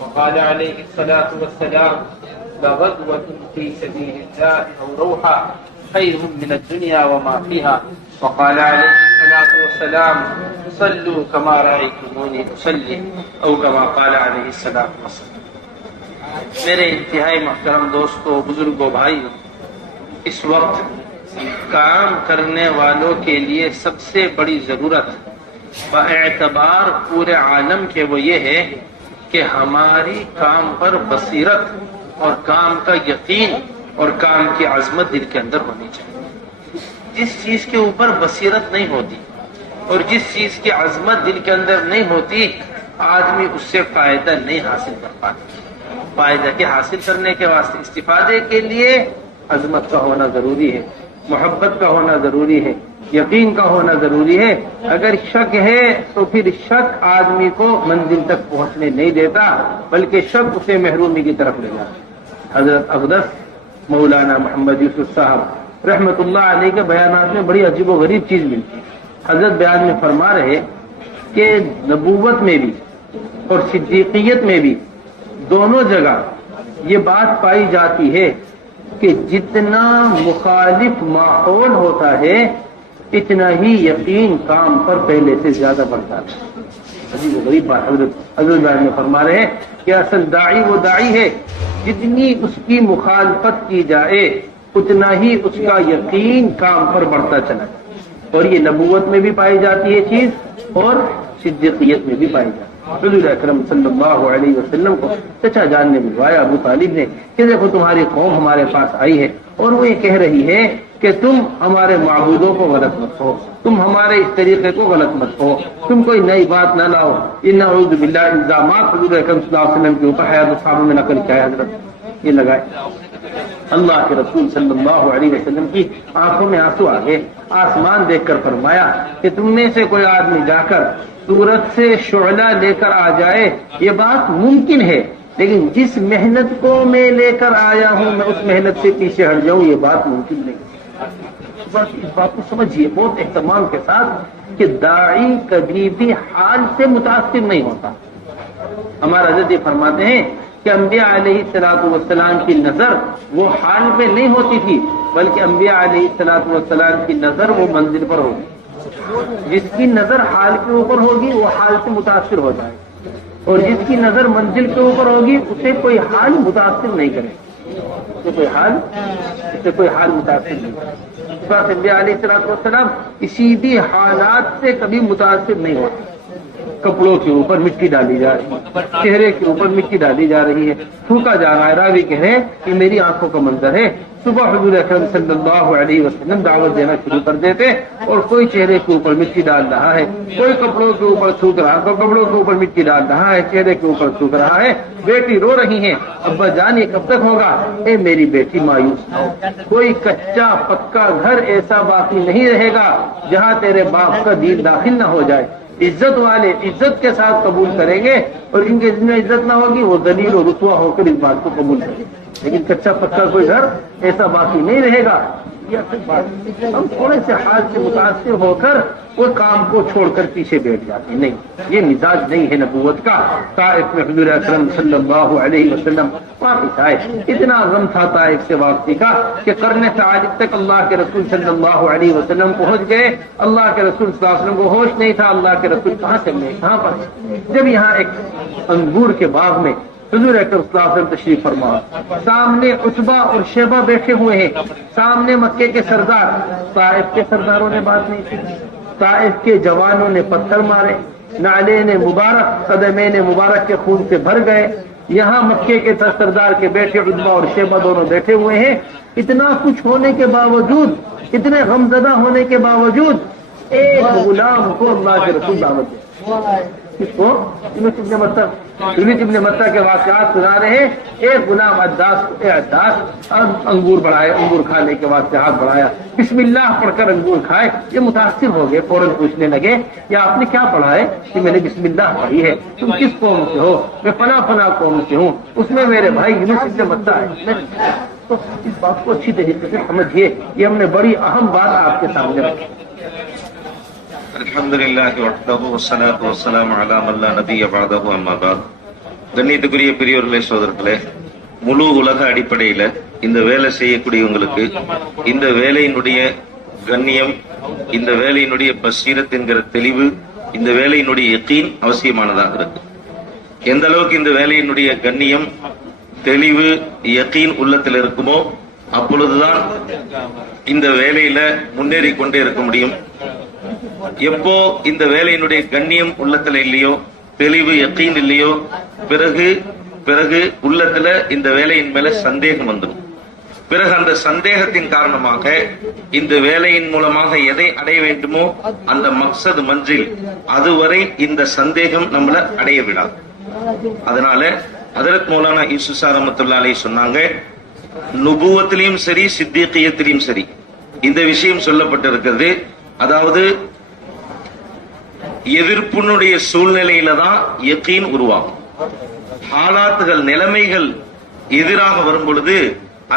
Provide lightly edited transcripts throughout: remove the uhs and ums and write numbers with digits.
وقال عليه الصلاة والسلام لغدوة في سبيل الله أو روحا خير من الدنيا وما فيها وقال عليه الصلاة والسلام صلوا كما رأيتموني أصلي أو كما قال عليه الصلاة والسلام. میرے انتہائی محترم دوستو، بزرگوں، بھائیوں، اس وقت کام کرنے والوں کے لیے سب سے بڑی ضرورت باعتبار پورے عالم کے وہ یہ ہے کہ ہماری کام پر بصیرت اور کام کا یقین اور کام کی عظمت دل کے اندر ہونی چاہیے. جس چیز کے اوپر بصیرت نہیں ہوتی اور جس چیز کی عظمت دل کے اندر نہیں ہوتی، آدمی اس سے فائدہ نہیں حاصل کر پاتا. فائدہ کے حاصل کرنے کے واسطے استفادے کے لیے عظمت کا ہونا ضروری ہے، محبت کا ہونا ضروری ہے، یقین کا ہونا ضروری ہے. اگر شک ہے تو پھر شک آدمی کو منزل تک پہنچنے نہیں دیتا، بلکہ شک اسے محرومی کی طرف لے جاتا. حضرت اقدس مولانا محمد یوسف صاحب رحمت اللہ علیہ کے بیانات میں بڑی عجیب و غریب چیز ملتی ہے. حضرت بیان میں فرما رہے کہ نبوت میں بھی اور صدیقیت میں بھی دونوں جگہ یہ بات پائی جاتی ہے کہ جتنا مخالف ماحول ہوتا ہے اتنا ہی یقین کام پر پہلے سے زیادہ بڑھتا ہے. عجیب و غریب بات حضرت بیان میں فرما رہے ہیں کہ اصل داعی وہ داعی ہے جتنی اس کی مخالفت کی جائے اتنا ہی اس کا یقین کام پر بڑھتا چلا جائے. اور یہ نبوت میں بھی پائی جاتی ہے چیز اور صدیقیت میں بھی پائی جاتی ہے. حضور اکرم صلی اللہ علیہ وسلم کو چچا جان نے بلوایا، ابو طالب نے، کہ دیکھو تمہاری قوم ہمارے پاس آئی ہے اور وہ یہ کہہ رہی ہے کہ تم ہمارے معبودوں کو غلط مت کہو، تم ہمارے اس طریقے کو غلط مت کہو، تم کوئی نئی بات نہ لاؤ. نعوذ باللہ الزامات حضور اکرم صلی اللہ علیہ وسلم کے اوپر حیات الصحابہ میں نقل کیا ہے. حضرت یہ لگائے اللہ کے رسول صلی اللہ علیہ وسلم کی آنکھوں میں آنسو آ گئے. آسمان دیکھ کر فرمایا کہ تم میں سے کوئی آدمی جا کر سورج سے شعلہ لے کر آ جائے یہ بات ممکن ہے، لیکن جس محنت کو میں لے کر آیا ہوں میں اس محنت سے پیچھے ہٹ جاؤں یہ بات ممکن نہیں. اس بات کو سمجھیے بہت اہتمام کے ساتھ کہ داعی کبھی بھی حال سے متاثر نہیں ہوتا. ہمارا حضرت یہ فرماتے ہیں کہ انبیاء علیہ الصلوۃ والسلام کی نظر وہ حال پہ نہیں ہوتی تھی، بلکہ انبیاء علیہ الصلوۃ والسلام کی نظر وہ منزل پر ہوگی. جس کی نظر حال کے اوپر ہوگی وہ حال سے متاثر ہو جائے، اور جس کی نظر منزل کے اوپر ہوگی اسے کوئی حال متاثر نہیں کرے، اسے کوئی حال متاثر نہیں کرے. انبیاء علیہ الصلوۃ والسلام کسی بھی حالات سے کبھی متاثر نہیں ہوتے. کپڑوں کے اوپر مٹی ڈالی جا رہی ہے، چہرے کے اوپر مٹی ڈالی جا رہی ہے، تھوکا جا رہا ہے. راوی کہہ رہے ہیں کہ میری آنکھوں کا منظر ہے. صبح حضور اکرم صلی اللہ علیہ وسلم دعوت دینا شروع کر دیتے اور کوئی چہرے کے اوپر مٹی ڈال رہا ہے، کوئی کپڑوں کے اوپر تھوک رہا ہے، کوئی کپڑوں کے اوپر مٹی ڈال رہا ہے، چہرے کے اوپر تھوک رہا ہے. بیٹی رو رہی ہے، ابا جان یہ کب تک ہوگا؟ اے میری بیٹی مایوس نہ ہو، کوئی کچا پکا گھر ایسا باقی نہیں رہے گا جہاں تیرے باپ کا دین داخل نہ ہو جائے. عزت والے عزت کے ساتھ قبول کریں گے اور ان کے دل میں عزت نہ ہوگی وہ ذلیل و رسوا ہو کر اس بات کو قبول کریں گے. لیکن کچا پکا کوئی گھر ایسا باقی نہیں رہے گا. ہم تھوڑے سے حال سے متاثر ہو کر وہ کام کو چھوڑ کر پیچھے بیٹھ جاتے ہیں. نہیں، یہ مزاج نہیں ہے نبوت کا. طائف میں حضور اکرم صلی اللہ علیہ وسلم واپس آئے. اتنا غم تھا طائف سے واپسی کا کہ قرن ثالث تک اللہ کے رسول صلی اللہ علیہ وسلم پہنچ گئے. اللہ کے رسول صلی اللہ علیہ وسلم کو ہوش نہیں تھا اللہ کے رسول کہاں سے ملے، کہاں پر. جب یہاں ایک انگور کے باغ میں حضور اکرم صلی اللہ علیہ وسلم تشریف فرما، سامنے عتبہ اور شیبہ بیٹھے ہوئے ہیں، سامنے مکے کے سردار. طائف کے سرداروں نے بات نہیں کی، طائف کے جوانوں نے پتھر مارے، نعلین مبارک قدمین مبارک کے خون سے بھر گئے. یہاں مکے کے سردار کے بیٹے عتبہ اور شیبہ دونوں بیٹھے ہوئے ہیں. اتنا کچھ ہونے کے باوجود، اتنے غمزدہ ہونے کے باوجود ایک غلام کو اللہ کے رسول دعوت دے. کس کو؟ یونس ابن متہ کے واقعات سنا رہے ہیں. ایک غلام عداس انگور بڑھائے، انگور کھانے کے واسطے ہاتھ بڑھایا، بسم اللہ پڑھ کر انگور کھائے. یہ متاثر ہو گئے، فوراً پوچھنے لگے کہ آپ نے کیا پڑھا ہے؟ کہ میں نے بسم اللہ پڑھی ہے. تم کس قوم سے ہو؟ میں فلاں قوم سے ہوں، اس میں میرے بھائی یونس ابن متہ ہے. تو اس بات کو اچھی طریقے سے سمجھیے، یہ ہم نے بڑی اہم بات آپ کے سامنے رکھی. அல்ஹம்துலில்லாஹி வஹ்தஹு வஸ்ஸலாத்து வஸ்ஸலாமு அலா மன் லா நபிய்ய பஅதஹு அம்மா பஅத். கண்ணியத்துக்குரிய பெரியோர்களே, சகோதரர்களே, முழு உலக அடிப்படையில இந்த வேலை செய்யக்கூடியவங்களுக்கு இந்த வேலையினுடைய கண்ணியம், இந்த வேலையினுடைய பசீரத் என்கிற தெளிவு, இந்த வேலையினுடைய யகீன் அவசியமானதாக இருக்கு. எந்த அளவுக்கு இந்த வேலையினுடைய கண்ணியம், தெளிவு, யகீன் உள்ளத்தில் இருக்குமோ அப்பொழுதுதான் இந்த வேலையில முன்னேறி கொண்டே இருக்க முடியும். எப்போ இந்த வேலையினுடைய கண்ணியம் உள்ளத்துல இல்லையோ, தெளிவு யகீன் இல்லையோ, பிறகு உள்ளத்துல இந்த வேலையின் மேல சந்தேகம் வந்துடும். பிறகு அந்த சந்தேகத்தின் காரணமாக இந்த வேலையின் மூலமாக எதை அடைய வேண்டுமோ அந்த மக்சது மன்றில் அதுவரை இந்த சந்தேகம் நம்மள அடைய விடாது. அதனால ஹஜ்ரத் மௌலானா யூசுப் ஷா ரஹ்மத்துல்லாஹி அலைஹி சொன்னாங்க, நுபுவத்திலையும் சரி சித்திகியத்திலையும் சரி இந்த விஷயம் சொல்லப்பட்டிருக்கிறது. அதாவது எதிர்ப்புனுடைய சூழ்நிலையில தான் யகீன் உருவாகும். ஹாலாத்துகள், நிலைமைகள் எதிராக வரும் பொழுது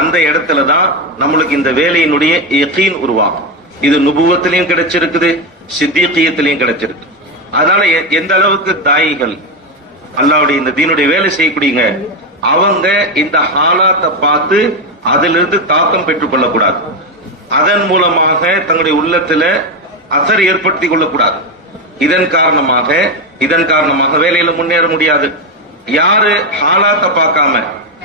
அந்த இடத்துல தான் நம்மளுக்கு இந்த வேலையினுடைய யகீன் உருவாகும். இது நுபுவத்திலையும் கிடைச்சிருக்குது, சித்திகியத்திலையும் கிடைச்சிருக்கு. அதனால எந்த அளவுக்கு தாயிகள், அல்லாஹ்வுடைய இந்த தீனுடைய வேலை செய்யக்கூடியங்க, அவங்க இந்த ஹாலாத்தை பார்த்து அதிலிருந்து தாக்கம் பெற்றுக் கொள்ளக்கூடாது. அதன் மூலமாக தங்களுடைய உள்ளத்துல அசர் ஏற்படுத்திக் கொள்ளக்கூடாது. இதன் காரணமாக வேலையில முன்னேற முடியாது. யாரு ஹாலாத்தை பார்க்காம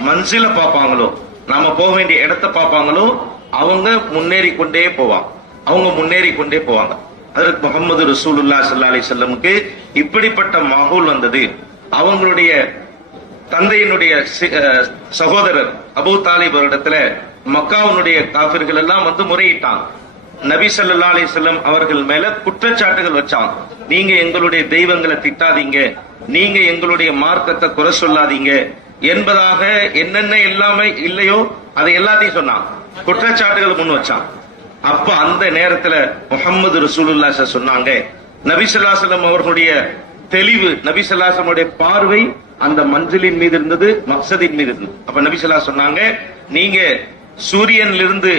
மன்சில பார்ப்பாங்களோ, நாம போக வேண்டிய இடத்தை பார்ப்பாங்களோ, அவங்க முன்னேறி கொண்டே போவாங்க. அதற்கு முஹம்மது ரசூலுல்லாஹி ஸல்லல்லாஹு அலைஹி வஸல்லமுக்கு இப்படிப்பட்ட மகூல் வந்தது. அவங்களுடைய தந்தையினுடைய சகோதரர் அபூ தாலிப் அவரிடத்துல மக்காவுடைய காபிர்கள் எல்லாம் வந்து முறையிட்டாங்க. நபி ஸல்லல்லாஹு அலைஹி வஸல்லம் அவர்கள் மேல குற்றச்சாட்டுகள் வச்சாங்க. நீங்க எங்களுடைய தெய்வங்களை திட்டாதீங்க, நீங்க எங்களுடைய மார்க்கத்தை குறை சொல்லாதீங்க என்பதாக என்னென்ன எல்லாமே இல்லையோ அதை எல்லாத்தையும் சொன்னாங்க, குற்றச்சாட்டுகள் முன் வச்சாங்க. அப்ப அந்த நேரத்துல முஹம்மது ரசூலுல்லாஹி சொன்னாங்க, நபி ஸல்லல்லாஹு அலைஹி வஸல்லம் அவர்களுடைய தெளிவு, நபி ஸல்லல்லாஹு அலைஹி வஸல்லம் பார்வை அந்த மஞ்சளின் மீது இருந்தது, மக்சதின் மீது இருந்தது. அப்ப நபி ஸல்லல்லாஹு அலைஹி சொன்னாங்க, நீங்க சூரியனிலிருந்து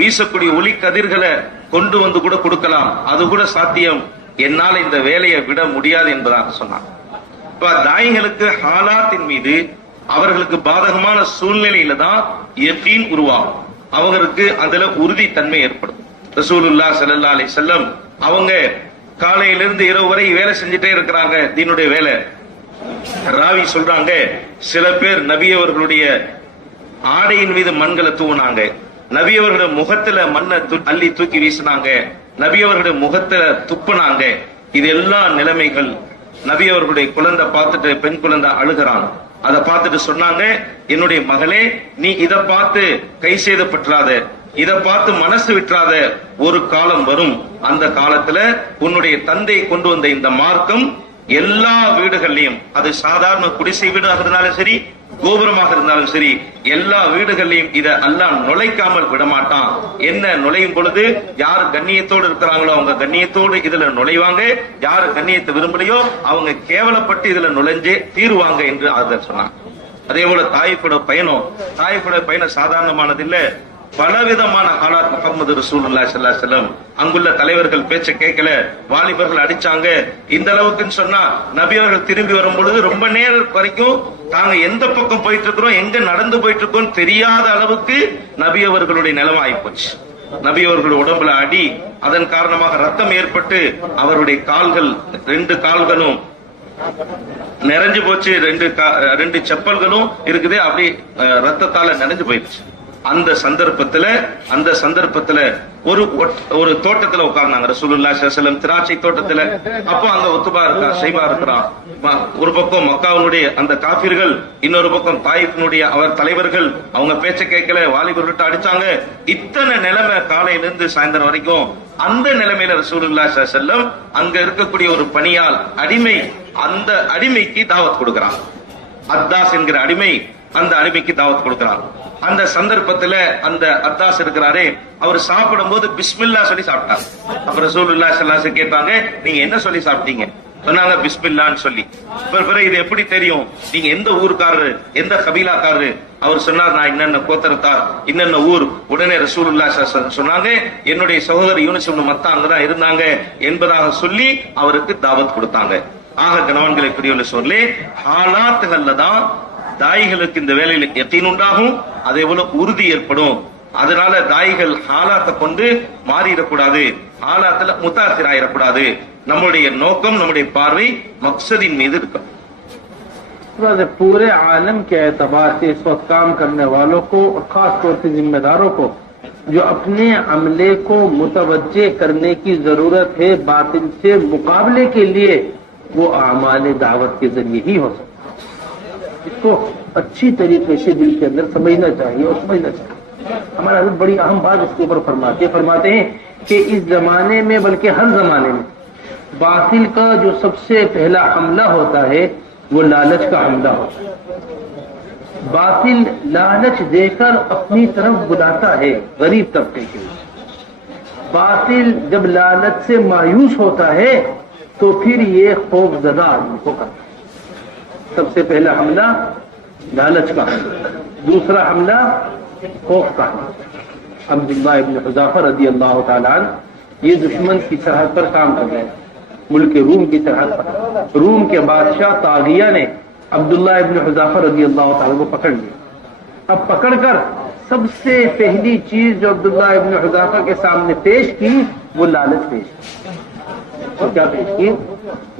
வீசக்கூடிய ஒளி கதிர்களை கொண்டு வந்து கூட கொடுக்கலாம், அது கூட சாத்தியம், என்னால இந்த வேலையை விட முடியாது என்பதாக சொன்னாங்க. இப்ப தாயிகளுக்கு ஹாலாத்தின் மீது அவர்களுக்கு பாதகமான சூழ்நிலையில தான் யகீன் உருவாகும். அவங்களுக்கு அதுல உறுதித்தன்மை ஏற்படும். ரசூலுல்லாஹி ஸல்லல்லாஹு அலைஹி வஸல்லம் அவங்க காலையிலிருந்து இரவு வரை வேலை செஞ்சுட்டே இருக்கிறாங்க, தீனுடைய வேலை. ராவி சொல்றாங்க, சில பேர் நபி அவர்களுடைய ஆடையின் மீது மண்களை தூவினாங்க, நபி அவர்களுடைய முகத்துல மண்ணை அள்ளி தூக்கி வீசினாங்க, நபி அவர்களுடைய முகத்துல துப்புனாங்க. இது எல்லா நிலைமைகள். நபி அவர்களுடைய குழந்தை பார்த்துட்டு, பெண் குழந்தை அழுகிறான், அதை பார்த்துட்டு சொன்னாங்க, என்னுடைய மகளே, நீ இதை பார்த்து கை சேதப்பட்டுறாத, இதை பார்த்து மனசு விட்டுறாத. ஒரு காலம் வரும், அந்த காலத்துல உன்னுடைய தந்தை கொண்டு வந்த இந்த மார்க்கம் எல்லா வீடுகள்லையும், அது சாதாரண குடிசை வீடாக இருந்தாலும் சரி, கோபுரமாக இருந்தாலும் சரி, எல்லா வீடுகள்லையும் இத அல்லாஹ் நுழைக்காமல் விடமாட்டான். என்ன நுழையும் பொழுது யார் கண்ணியத்தோடு இருக்கிறாங்களோ அவங்க கண்ணியத்தோடு இதுல நுழைவாங்க, யார் கண்ணியத்தை விரும்பலையோ அவங்க கேவலப்பட்டு இதுல நுழைஞ்சே தீருவாங்க என்று அதை சொன்னாங்க. அதே போல தாயிஃபோட பயணம் சாதாரணமானது இல்ல. பலவிதமான ஹாலாத். முஹம்மது ரசூலுல்லாஹி ஸல்லல்லாஹு அலைஹி வஸல்லம் அங்குள்ள தலைவர்கள் பேச்ச கேட்கல, வாலிபர்கள் அடிச்சாங்க. இந்த அளவுக்குன்னு சொன்னா நபி அவர்கள் திரும்பி வரும் பொழுது ரொம்ப நேரம் வரைக்கும் தாங்க எந்த பக்கம் போயிட்டு இருக்கிறோம், எங்க நடந்து போயிட்டு இருக்கோம் தெரியாத அளவுக்கு நபி அவர்களுடைய நிலைமை ஆயிப்போச்சு. நபி அவர்களுடைய உடம்புல அடி, அதன் காரணமாக ரத்தம் ஏற்பட்டு அவருடைய கால்கள், 2 கால்களும் நிறைஞ்சு போச்சு, 2 செப்பல்களும் இருக்குது, அப்படி ரத்தத்தால நிறைஞ்சு போயிடுச்சு. அந்த சந்தர்ப்பத்துல ஒரு தோட்டத்துல உட்கார்ந்தாங்க ரசூலுல்லாஹி ஸல்லல்லாஹு அலைஹி வஸல்லம், திராட்சை தோட்டத்துல. அப்போ அங்க உத்பா இருக்கா, ஷைபா இருக்கிறான். ஒரு பக்கம் மக்காவுடைய அந்த காபிர்கள், இன்னொரு பக்கம் தாயிஃபினுடைய அவர் தலைவர்கள், அவங்க பேச்ச கேட்கல, வாலிபர்கிட்ட அடிச்சாங்க. இத்தனை நிலைமை காலையிலிருந்து சாயந்தரம் வரைக்கும். அந்த நிலைமையில ரசூலுல்லாஹி ஸல்லல்லாஹு அலைஹி வஸல்லம் அங்க இருக்கக்கூடிய ஒரு பணியால் அடிமை, அந்த அடிமைக்கு தாவத் கொடுக்கிறான். அத்தாஸ் என்கிற அடிமை அந்த அடிமைக்கு தாவத் கொடுக்கிறான். அந்த சந்தர்ப்பத்துல அந்த அத்தாஸ் இருக்கிறாரே, அவர் சாப்பிடும் போது பிஸ்மில்லா சொல்லி சாப்பிட்டார். அப்புறம் ரசூலுல்லாஹி ஸல்லல்லாஹு அலைஹி வஸல்லம் கேட்டாங்க, நீங்க என்ன சொல்லி சாப்பிட்டீங்க? சொன்னாங்க பிஸ்மில்லான்னு சொல்லி. பிறகு இது எப்படி தெரியும், நீங்க எந்த ஊருக்காரரு, எந்த கபீலாக்காரரு? அவர் சொன்னார், நான் இன்னென்ன கோத்திரத்தார், இன்னென்ன ஊர். உடனே ரசூலுல்லாஹி ஸல்லல்லாஹு அலைஹி வஸல்லம் சொன்னாங்க, என்னுடைய சகோதரர் யூனுஸ் இப்னு மத்தா அங்கதான் இருந்தாங்க என்பதாக சொல்லி அவருக்கு தாவத் கொடுத்தாங்க. ஆக கணவன்களை பெரியவர்கள சொல்லி ஹாலாத்துகள்ல தான் தாய்களுக்கு இந்த வேலையில யகீன் உண்டாகும், அதே போல உறுதி ஏற்படும். அதனால தாய்கள் ஹாலாத்தை கொண்டு மாறிடக்கூடாது, ஹாலாத்துல முத்தாசிர் ஆயிடக்கூடாது. நம்முடைய நோக்கம், நம்முடைய பார்வை மக்சதின் மீது இருக்கும். पूरे आलम के एतबार से इस वक्त काम करने वालों को और खास तौर से जिम्मेदारों को जो अपने अमले को मुतवज्जे करने की जरूरत है बातिल से मुकाबले के लिए, वो आमाल दावत के जरिए ही हो सकता है। इसको अच्छी तरीके से दिल के अंदर समझना चाहिए और समझना चाहिए। हमारा हज़रत बड़ी अहम बात इसके ऊपर फरमाते हैं कि इस जमाने में, बल्कि हर जमाने में, बातिल का जो सबसे पहला हमला होता है वो लालच का हमला होता है। बातिल लालच देकर अपनी तरफ बुलाता है गरीब तबके के लिए। बातिल जब लालच से मायूस होता है तो फिर ये खौफजदा आदमी को करता है। सबसे पहला हमला लालच का हमला, दूसरा हमला खौफ का हमला। अब्दुल्लाह इब्न हुज़ाफा रज़ी अल्लाह तआला अन्हु ये दुश्मन की सरहद पर काम कर रहे हैं, मुल्क रूम की सरहद पर। रूम के बादशाह तागिया ने अब्दुल्लाह इब्न हुज़ाफा रज़ी अल्लाह तआला को पकड़ लिया। अब पकड़कर सबसे पहली चीज जो अब्दुल्लाह इब्न हुज़ाफा के सामने पेश की वो लालच पेश की। और क्या पेश की?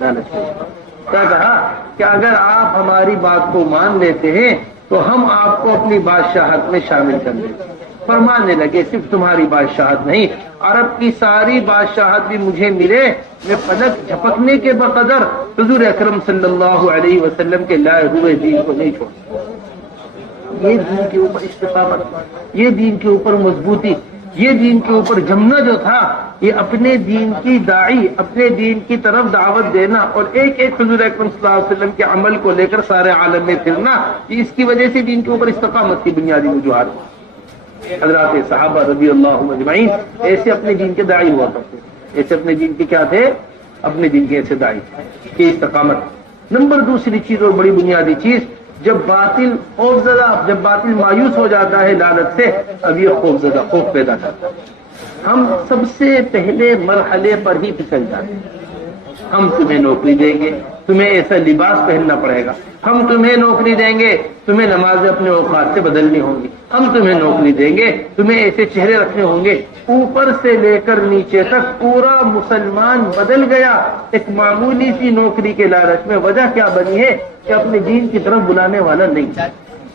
लालच पेश की। क्या कहा कि अगर आप हमारी बात को मान लेते हैं तो हम आपको अपनी बादशाहत में शामिल कर देते। फरमाने लगे, सिर्फ तुम्हारी बादशाहत नहीं, अरब की सारी बादशाहत भी मुझे मिले, मैं पलक झपकने के बकदर हुजूर अकरम सल्लल्लाहु अलैहि वसल्लम के लाए हुए दीन को नहीं छोड़। ये दीन के ऊपर इस्तिकामत, ये दीन के ऊपर मजबूती, ये दीन के ऊपर जमना जो था, ये अपने दीन की दाई, अपने दीन की तरफ दावत देना और एक एक हुजूर अकरम सल्लल्लाहु अलैहि वसल्लम के अमल को लेकर सारे आलम में फिरना, इसकी वजह से दीन के ऊपर इस्तिकामत की बुनियादी वजूहात। हज़रात सहाबा रज़ी अल्लाहु अजमईन ऐसे अपने दीन के दाई हुआ करते, ऐसे अपने दीन के क्या थे, अपने दीन के ऐसे दाई के इस्तिकामत। नंबर दूसरी चीज और बड़ी बुनियादी चीज, जब बातिल खौफज़दा, जब बातिल मायूस हो जाता है लालच से, अब ये खौफज़दा खौफ पैदा करता है। हम सबसे पहले मरहले पर ही फिसल जाते हैं। हम तुम्हें नौकरी देंगे, तुम्हें ऐसा लिबास पहनना पड़ेगा, हम तुम्हें नौकरी देंगे, तुम्हें नमाजें अपने औकात से बदलनी होंगी, हम तुम्हें नौकरी देंगे, तुम्हें ऐसे चेहरे रखने होंगे। ऊपर से लेकर नीचे तक पूरा मुसलमान बदल गया एक मामूली सी नौकरी के लालच में। वजह क्या बनी है कि अपने दीन की तरफ बुलाने वाला नहीं,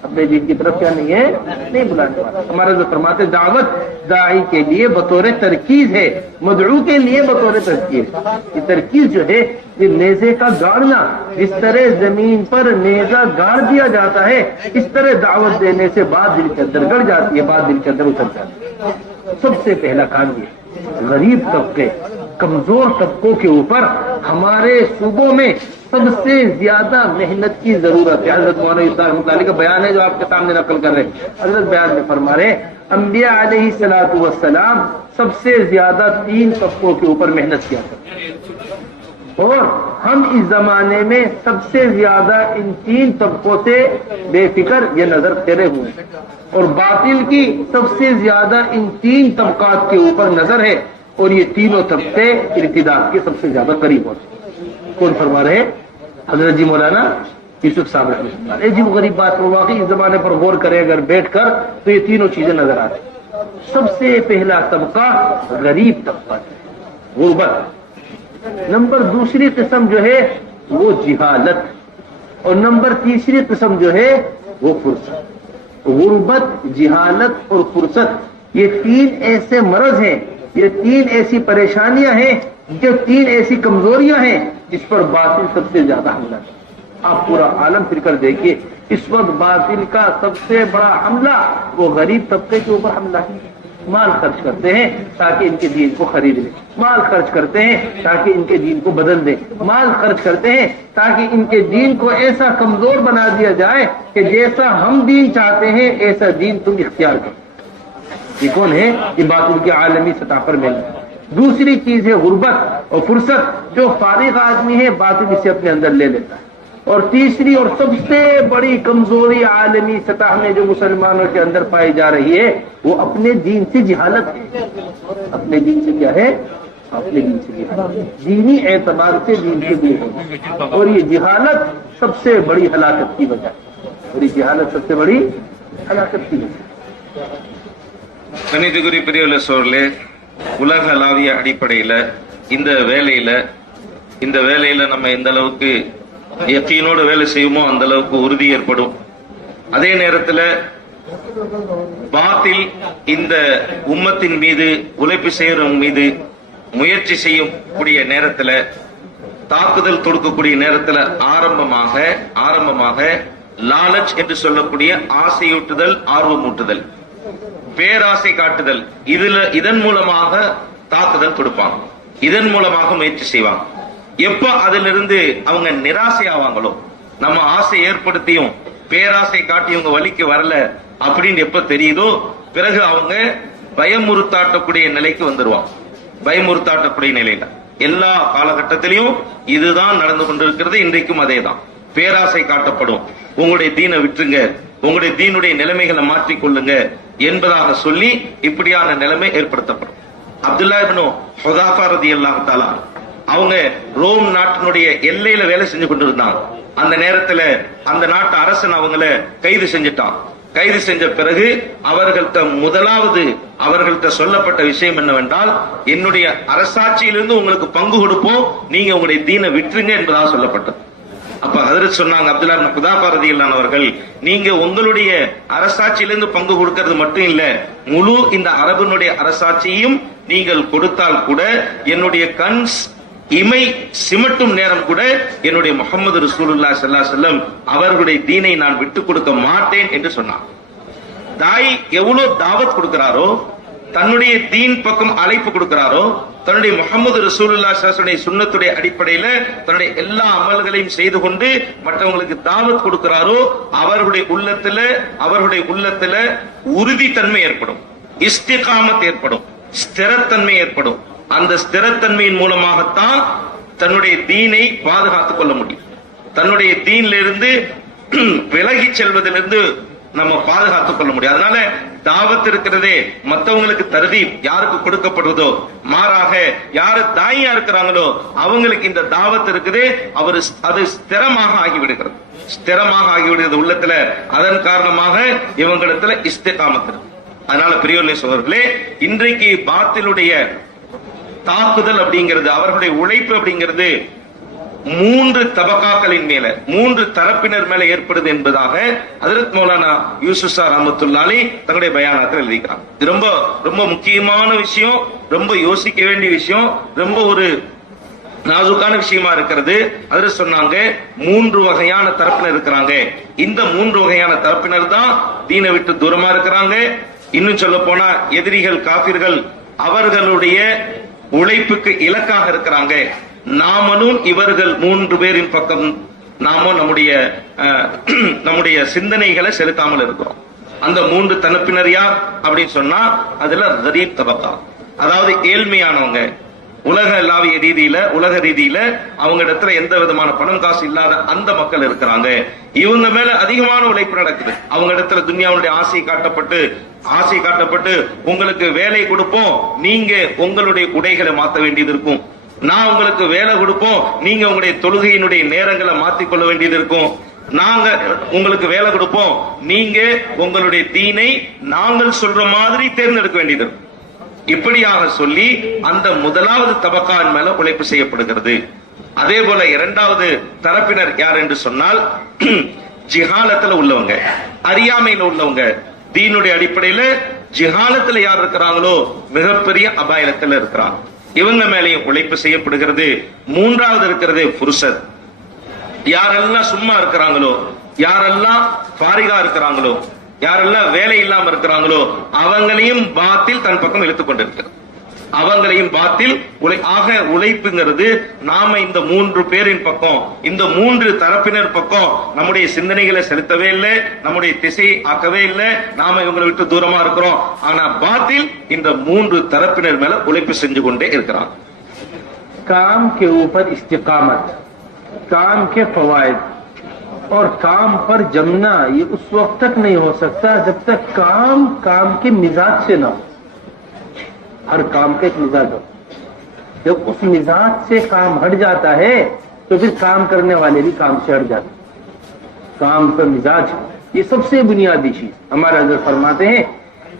अपने दीन की तरफ क्या नहीं है, नहीं बुलाने वाला। हमारा जो फरमाते दावत दाई के लिए बतौर तरकीज है, मदऊ के लिए बतौर तरकीज। ये तरकीज जो है, ये नेज़े का गाड़ना, जिस तरह जमीन पर नेज़ा गाड़ दिया जाता है, इस तरह दावत देने से बात दिल के अंदर गड़ जाती है, बात दिल के अंदर उतर जाती है। सबसे पहला काम ये गरीब तबके, कमजोर तबकों के ऊपर हमारे सूबों में सबसे ज्यादा मेहनत की जरूरत है। हजरत मौलाना इस्लाम का बयान है जो आपके सामने नकल कर रहे हैं। हजरत बयान में फरमा रहे, अंबिया अलैहिस्सलातु वस्सलाम सबसे ज्यादा 3 तबकों के ऊपर मेहनत किया करते, और हम इस जमाने में सबसे ज्यादा इन 3 तबकों से बेफिक्र ये नजर फेरे हुए हैं, और बातिल की सबसे ज्यादा इन 3 तबकात के ऊपर नजर है, और ये तीनों तबके इर्तिदाद के सबसे ज्यादा करीब होते हैं। कौन फरमा रहे? हजरत जी मौलाना यूसुफ साहब। जी गरीब बात वाकई इस जमाने पर गौर करें अगर बैठकर तो ये तीनों चीजें नजर आती। सबसे पहला तबका गरीब तबका, गुर्बत। नंबर दूसरी किस्म जो है वो जिहालत, और नंबर तीसरी किस्म जो है वो फुर्सत। गुर्बत, जिहालत और फुर्सत, ये 3 ऐसे मरज हैं, ये 3 ऐसी परेशानियां हैं, जो 3 ऐसी कमजोरियां हैं जिस पर बातिल सबसे ज्यादा हमला है। आप पूरा आलम फिर कर देखिए, इस वक्त बातिल का सबसे बड़ा हमला वो गरीब तबके के ऊपर हमला है। माल खर्च करते हैं ताकि इनके दीन को खरीद लें, माल खर्च करते हैं ताकि इनके दीन को बदल दें, माल खर्च करते हैं ताकि इनके दीन को ऐसा कमजोर बना दिया जाए कि जैसा हम दीन चाहते हैं ऐसा दीन तुम इख्तियार करो। ये कौन है? ये बातिल के आलमी सतह पर मिल, दूसरी चीज है गुर्बत और फुर्सत, जो फारिग आदमी है बातिल इसे अपने अंदर ले लेता है। और तीसरी और सबसे बड़ी कमजोरी आलमी सतह में जो मुसलमानों के अंदर पाई जा रही है वो अपने दीन से जिहालत है। अपने दीन से क्या है? अपने दीन से जिहालत, दीनी एतबार से दीन से दूर होना। और ये जिहालत सबसे बड़ी हलाकत की वजह है, और ये जिहालत सबसे बड़ी हलाकत की वजह। கணிதகுரி சோர்லே உலகளாவிய அடிப்படையில இந்த வேலையில நம்ம எந்த அளவுக்கு யக்கீனோடு வேலை செய்யுமோ அந்த அளவுக்கு உறுதி ஏற்படும். அதே நேரத்தில் பாத்தில் இந்த உம்மத்தின் மீது உழைப்பு செய்யறவங்க மீது முயற்சி செய்யக்கூடிய நேரத்தில், தாக்குதல் தொடுக்கக்கூடிய நேரத்தில் ஆரம்பமாக லாலச் என்று சொல்லக்கூடிய ஆசையூட்டுதல், ஆர்வமூட்டுதல், பேராசை காட்டுதல், இதன் மூலமாக தாக்குதல் தொடுப்பாங்க, இதன் மூலமாக முயற்சி செய்வாங்க. எப்ப அதிலிருந்து அவங்க நிராசை ஆவாங்களோ, நம்ம ஆசை ஏற்படுத்தியும் பேராசை காட்டி இவங்க வழிக்கு வரல அப்படின்னு எப்ப தெரியுதோ பிறகு அவங்க பயமுறுத்தாட்டக்கூடிய நிலைக்கு வந்துருவாங்க. பயமுறுத்தாட்டக்கூடிய நிலையில எல்லா காலகட்டத்திலையும் இதுதான் நடந்து கொண்டிருக்கிறது. இன்றைக்கும் அதேதான். பேராசை காட்டப்படும், உங்களுடைய தீனை விட்டுருங்க, உங்களுடைய தீனுடைய நிலைமைகளை மாற்றிக்கொள்ளுங்க என்பதாக சொல்லி இப்படியான நிலைமை ஏற்படுத்தப்படும். அப்துல்லா இப்னு ஹுதாஃபா ரலியல்லாஹு தஆலா அவங்க ரோம் நாட்டினுடைய எல்லையில வேலை செஞ்சு கொண்டிருந்தாங்க. அந்த நேரத்தில் அந்த நாட்டு அரசன் அவங்கள கைது செஞ்சிட்டான். கைது செஞ்ச பிறகு அவர்கள்ட்ட சொல்லப்பட்ட விஷயம் என்னவென்றால், என்னுடைய அரசாட்சியிலிருந்து உங்களுக்கு பங்கு கொடுப்போம், நீங்க உங்களுடைய தீனை விட்டுருங்க என்பதாக சொல்லப்பட்டது. அப்ப ஹஜ்ரத் சொன்னாங்க, அப்துல்லா இப்னு ஹுதாஃபா ரலியல்லாஹு அவர்கள், நீங்க உங்களுடைய அரசாட்சியிலிருந்து பங்கு கொடுக்கிறது மட்டும் இல்ல, முழு இந்த அரபுனுடைய அரசாட்சியையும் நீங்கள் கொடுத்தால் கூட என்னுடைய கண் இமை சிமட்டும் நேரம் கூட என்னுடைய முஹம்மது ரசூலுல்லாஹி ஸல்லல்லாஹு அலைஹி வஸல்லம் அவர்களுடைய தீனை நான் விட்டுக் கொடுக்க மாட்டேன் என்று சொன்னார். தாய் எவ்வளவு தாவத் கொடுக்கிறாரோ, தன்னுடைய தீன் பக்கம் அழைப்பு கொடுக்கிறாரோ, தன்னுடைய முஹம்மது ரசூலுல்லாஹி ஸல்லல்லாஹு அலைஹி வஸல்லம் சுன்னத்துடைய அடிப்படையில தன்னுடைய எல்லா அமல்களையும் செய்து கொண்டு மற்றவங்களுக்கு தாவத் கொடுக்கிறாரோ, அவர்களுடைய உள்ளத்துல உறுதித்தன்மை ஏற்படும், இஸ்திகாமத் ஏற்படும், ஸ்திரத்தன்மை ஏற்படும். அந்த ஸ்திரத்தன்மையின் மூலமாகத்தான் தன்னுடைய தீனை பாதுகாத்துக் கொள்ள முடியும். தன்னுடைய தீனிலிருந்து விலகி செல்வதிலிருந்து நம்ம பாதுகாத்துக் கொள்ள முடியும். அதனால தாவத் இருக்கிறதே மற்றவங்களுக்கு தர்தீப் யாருக்கு கொடுக்கப்படுவதோ, மாறாக யாரு தாயா இருக்கிறாங்களோ அவங்களுக்கு இந்த தாவத் இருக்குது, அது ஸ்திரமாக ஆகிவிடுகிறது உள்ளத்துல. அதன் காரணமாக இவங்களிடத்துல இஸ்திகாமத். அதனால பெரியோர்களே சகோதரர்களே, இன்றைக்கு பாத்திலுடைய தாக்குதல் அப்படிங்கிறது, அவர்களுடைய உழைப்பு அப்படிங்கிறது 3 தபகாக்களின் மேல, 3 தரப்பினர் மேல ஏற்படுது என்பதாக ஹஜ்ரத் மௌலானா யூசுப் ஷா ரஹ்மத்துல்லாஹி அலைஹி தங்களுடைய பயானத்தில் எழுதிக்கிறாங்க. இது ரொம்ப ரொம்ப முக்கியமான விஷயம், ரொம்ப யோசிக்க வேண்டிய விஷயம், ரொம்ப ஒரு நாசுக்கான விஷயமா இருக்கிறது. அதில் சொன்னாங்க 3 வகையான தரப்பினர் இருக்கிறாங்க. இந்த 3 வகையான தரப்பினர் தான் தீனை விட்டு தூரமா இருக்கிறாங்க. இன்னும் சொல்ல போனா எதிரிகள், காபிர்கள் அவர்களுடைய உழைப்புக்கு இலக்காக இருக்கிறாங்க. நாமளும் இவர்கள் 3 பேரின் பக்கம் நாமும் நம்முடைய சிந்தனைகளை செலுத்தாமல் இருக்கிறோம். அந்த 3 தரப்பினர் யார் அப்படின்னு சொன்னா, அதுல கரீப் தபகா, அதாவது ஏழ்மையானவங்க, உலக ரீதியில அவங்க இடத்துல எந்த விதமான பணம் காசு இல்லாத அந்த மக்கள் இருக்கிறாங்க. இவங்க மேல அதிகமான உழைப்பு நடக்குது. அவங்க இடத்துல துன்யாவுடைய ஆசை காட்டப்பட்டு உங்களுக்கு வேலை கொடுப்போம், நீங்க உங்களுடைய உடைகளை மாற்ற வேண்டியது இருக்கும். நான் உங்களுக்கு வேலை கொடுப்போம், நீங்க உங்களுடைய தொழுகையினுடைய நேரங்களை மாற்றிக்கொள்ள வேண்டியது இருக்கும். நாங்க உங்களுக்கு வேலை கொடுப்போம், நீங்க உங்களுடைய தீனை நாங்கள் சொல்ற மாதிரி தேர்ந்தெடுக்க வேண்டியது இருக்கும். இப்படியாக சொல்லி அந்த முதலாவது தபக்கான் மேல உழைப்பு செய்யப்படுகிறது. அதே போல 2வது தரப்பினர் யார் என்று சொன்னால், ஜிஹாலத்துல உள்ளவங்க, அறியாமையில உள்ளவங்க, தீனுடைய அடிப்படையில ஜிஹாலத்துல யார் இருக்கிறாங்களோ மிகப்பெரிய அபாயத்துல இருக்கிறாங்க. இவங்க மேலேயும் உழைப்பு செய்யப்படுகிறது. 3வது இருக்கிறது ஃபுர்சத். யாரெல்லாம் சும்மா இருக்கிறாங்களோ, யாரெல்லாம் ஃபாரிகா இருக்கிறாங்களோ, யாரெல்லாம் வேலை இல்லாம இருக்கிறாங்களோ அவங்களையும் பாத்தில் தன் பக்கம் இழுத்துக் கொண்டிருக்கிறது. அவங்களையும் பாத்தில் ஆக உழைப்புங்கிறது நாம இந்த 3 பேரின் பக்கம், இந்த 3 தரப்பினர் பக்கம் நம்முடைய சிந்தனைகளை செலுத்தவே இல்லை, நம்முடைய திசை ஆக்கவே இல்லை, நாம இவங்களை விட்டு தூரமா இருக்கிறோம். ஆனா பாத்தில் இந்த 3 தரப்பினர் மேல உழைப்பு செஞ்சு கொண்டே இருக்கிறான். काम के ऊपर इस्तिकामत, काम के फवायद और काम पर जमना ये उस वक्त तक नहीं हो सकता जब तक काम के मिजाज से ना हो। हर काम का एक मिजाज हो, जब उस मिजाज से काम हट जाता है तो फिर काम करने वाले भी काम से हट जाते हैं। काम का मिजाज ये सबसे बुनियादी चीज। हमारे हज़रत फरमाते हैं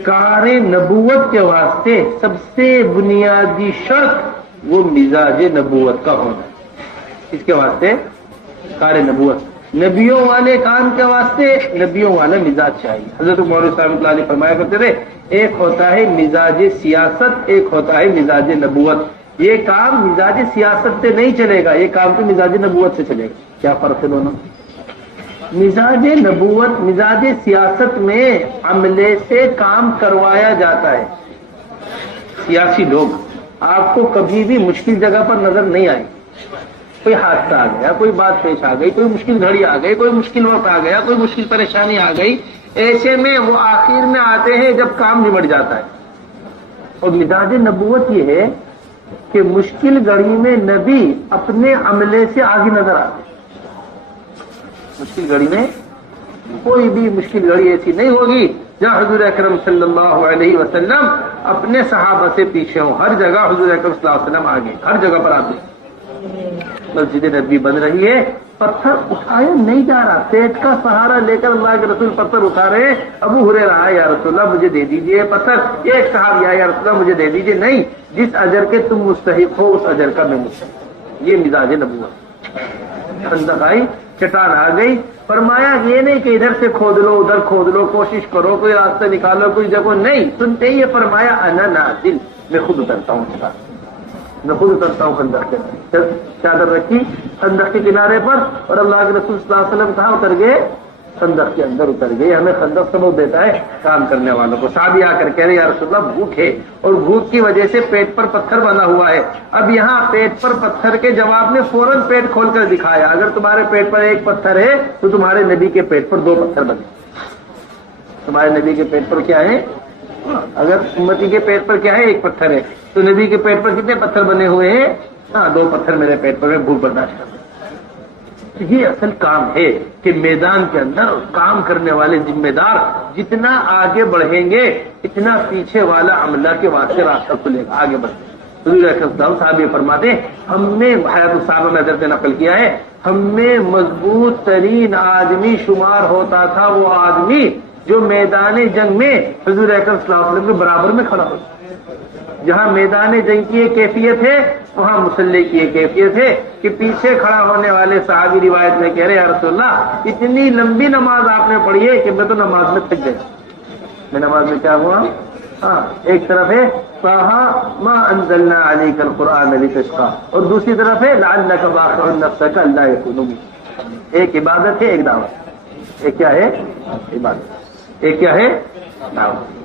कारे नबूवत के वास्ते सबसे बुनियादी शर्त वो मिजाज नबूवत का होना। इसके वास्ते कारे नबूवत, नबियों वाले काम के वास्ते नबियों वाला मिजाज चाहिए। हजरत मौलवी साहब फरमाया करते थे एक होता है मिजाज सियासत, एक होता है मिजाज नबूवत। ये काम मिजाज सियासत से नहीं चलेगा, ये काम तो मिजाज नबूवत से चलेगा। क्या फर्क है दोनों? मिजाज नबूवत, मिजाज सियासत में अमले से काम करवाया जाता है। सियासी लोग आपको कभी भी मुश्किल जगह पर नजर नहीं आए। कोई हादसा आ गया, कोई बात पेश आ गई, कोई मुश्किल घड़ी आ गई, कोई मुश्किल वक्त आ गया, कोई मुश्किल परेशानी आ गई, ऐसे में वो आखिर में आते हैं जब काम निबट जाता है। और मिजाज नबूवत ये है कि मुश्किल घड़ी में नबी अपने अमले से आगे नजर आते हैं। मुश्किल घड़ी में कोई भी मुश्किल घड़ी ऐसी नहीं होगी जहां हुजूर अकरम सल्लल्लाहु अलैहि वसल्लम अपने सहाबा से पीछे हो। हर जगह हुजूर अकरम सल्लल्लाहु अलैहि वसल्लम आगे, हर जगह पर आते। मस्जिद नबी बन रही है, पत्थर उठाया नहीं जा रहा, पेट का सहारा लेकर अल्लाह के रसूल पत्थर उठा रहे। अबू हुरैरा आए, या रसूलल्लाह मुझे दे दीजिए पत्थर। एक सहाबी आया, या रसूलल्लाह मुझे दे दीजिए। नहीं, जिस अजर के तुम मुस्तहिक हो उस अजर का मैं मुस्तहिक। ये मिजाज नबूवत। खंदक आई, चट्टान आ गई, फरमाया ये नहीं कि इधर से खोद लो उधर खोद लो, कोशिश करो कोई रास्ता निकालो कोई जगह, नहीं। सुनते ही ये फरमाया अना नाजिल, मैं खुद उतरता हूँ, मैं खुद उतरता हूँ खंदक के। चादर रखी खंदक के किनारे पर और अल्लाह के रसूल सल्लल्लाहु अलैहि वसल्लम कहाँ उतर गए? खंदक के अंदर उतर गए। हमें खंदक सबक देता है काम करने वालों को। साहबी आकर कह रहे या रसूलल्लाह भूख है और भूख की वजह से पेट पर पत्थर बना हुआ है। अब यहाँ पेट पर पत्थर के जवाब में फौरन पेट खोलकर दिखाया, अगर तुम्हारे पेट पर एक पत्थर है तो तुम्हारे नबी के पेट पर 2 पत्थर बने। तुम्हारे नबी के पेट पर क्या है? अगर उम्मती के पेट पर क्या है? 1 पत्थर है, तो नबी के पेट पर कितने पत्थर बने हुए हैं? 2 पत्थर मेरे पेट पर, मैं भूख बर्दाश्त कर। ये असल काम है कि मैदान के अंदर काम करने वाले जिम्मेदार जितना आगे बढ़ेंगे इतना पीछे वाला अमला के वास्ते रास्ता खुलेगा, आगे बढ़ेंगे। साहब फरमाते हमने हयात साहब में हज़रत ने नकल किया है, हमें मजबूत तरीन आदमी शुमार होता था वो आदमी जो मैदान जंग में हुजूर अकरम सल्लल्लाहु अलैहि वसल्लम के बराबर में खड़ा हो। जहां मैदान जंग की एक कैफियत है वहां मुसल्ले की एक कैफियत है कि पीछे खड़ा होने वाले साहबी रिवायत में कह रहे या रसूलल्लाह इतनी लंबी नमाज आपने पढ़ी है कि मैं तो नमाज में थक गया। मैं नमाज में क्या हुआ? एक तरफ है ताहा मा अंज़लना अलैकल कुरआन लितश्क़ा और दूसरी तरफ है लअल्लका बाख़िउन नफ़्सका अल्ला यकूनू। एक इबादत है, एक दावत। एक क्या है? इबादत। एक क्या है? दावत।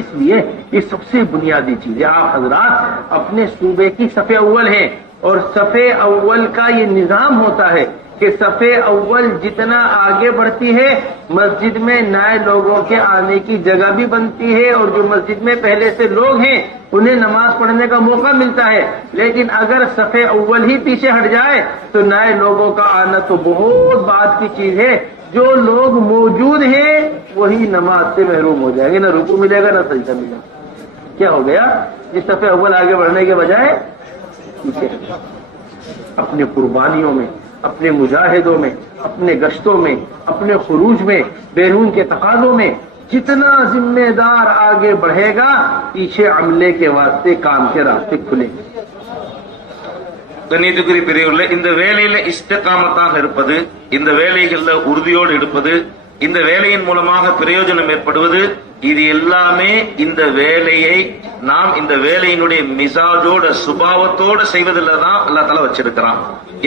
इसलिए ये सबसे बुनियादी चीज है। आप हजरात अपने सूबे की सफ़े अव्वल हैं और सफ़े अव्वल का ये निजाम होता है कि सफ़े अव्वल जितना आगे बढ़ती है मस्जिद में नए लोगों के आने की जगह भी बनती है और जो मस्जिद में पहले से लोग हैं उन्हें नमाज पढ़ने का मौका मिलता है। लेकिन अगर सफ़े अव्वल ही पीछे हट जाए तो नए लोगों का आना तो बहुत बात की चीज है। जो लोग मौजूद हैं वही नमाज से महरूम हो जाएंगे, ना रुकू मिलेगा ना सजदा मिलेगा। क्या हो गया? जिस सफ़े अव्वल आगे बढ़ने के बजाय पीछे अपने कुर्बानियों में, अपने मुजाहिदों में, अपने गश्तों में, अपने खुरूज में, बैरून के तकाज़ों में जितना जिम्मेदार आगे बढ़ेगा पीछे अमले के वास्ते काम के रास्ते खुलेंगे। கண்ணியத்துக்குரிய பெரியவர்களே, இந்த வேலையில இஸ்திகாமத்தாக இருப்பது, இந்த வேலைகள்ல உறுதியோடு இருப்பது, இந்த வேலையின் மூலமாக பிரயோஜனம் ஏற்படுவது, இது எல்லாமே இந்த வேலையை நாம் இந்த வேலையினுடைய மிசாஜோட சுபாவத்தோட செய்வதில் தான் அல்லாஹ் தஆலா வச்சிருக்கிறான்.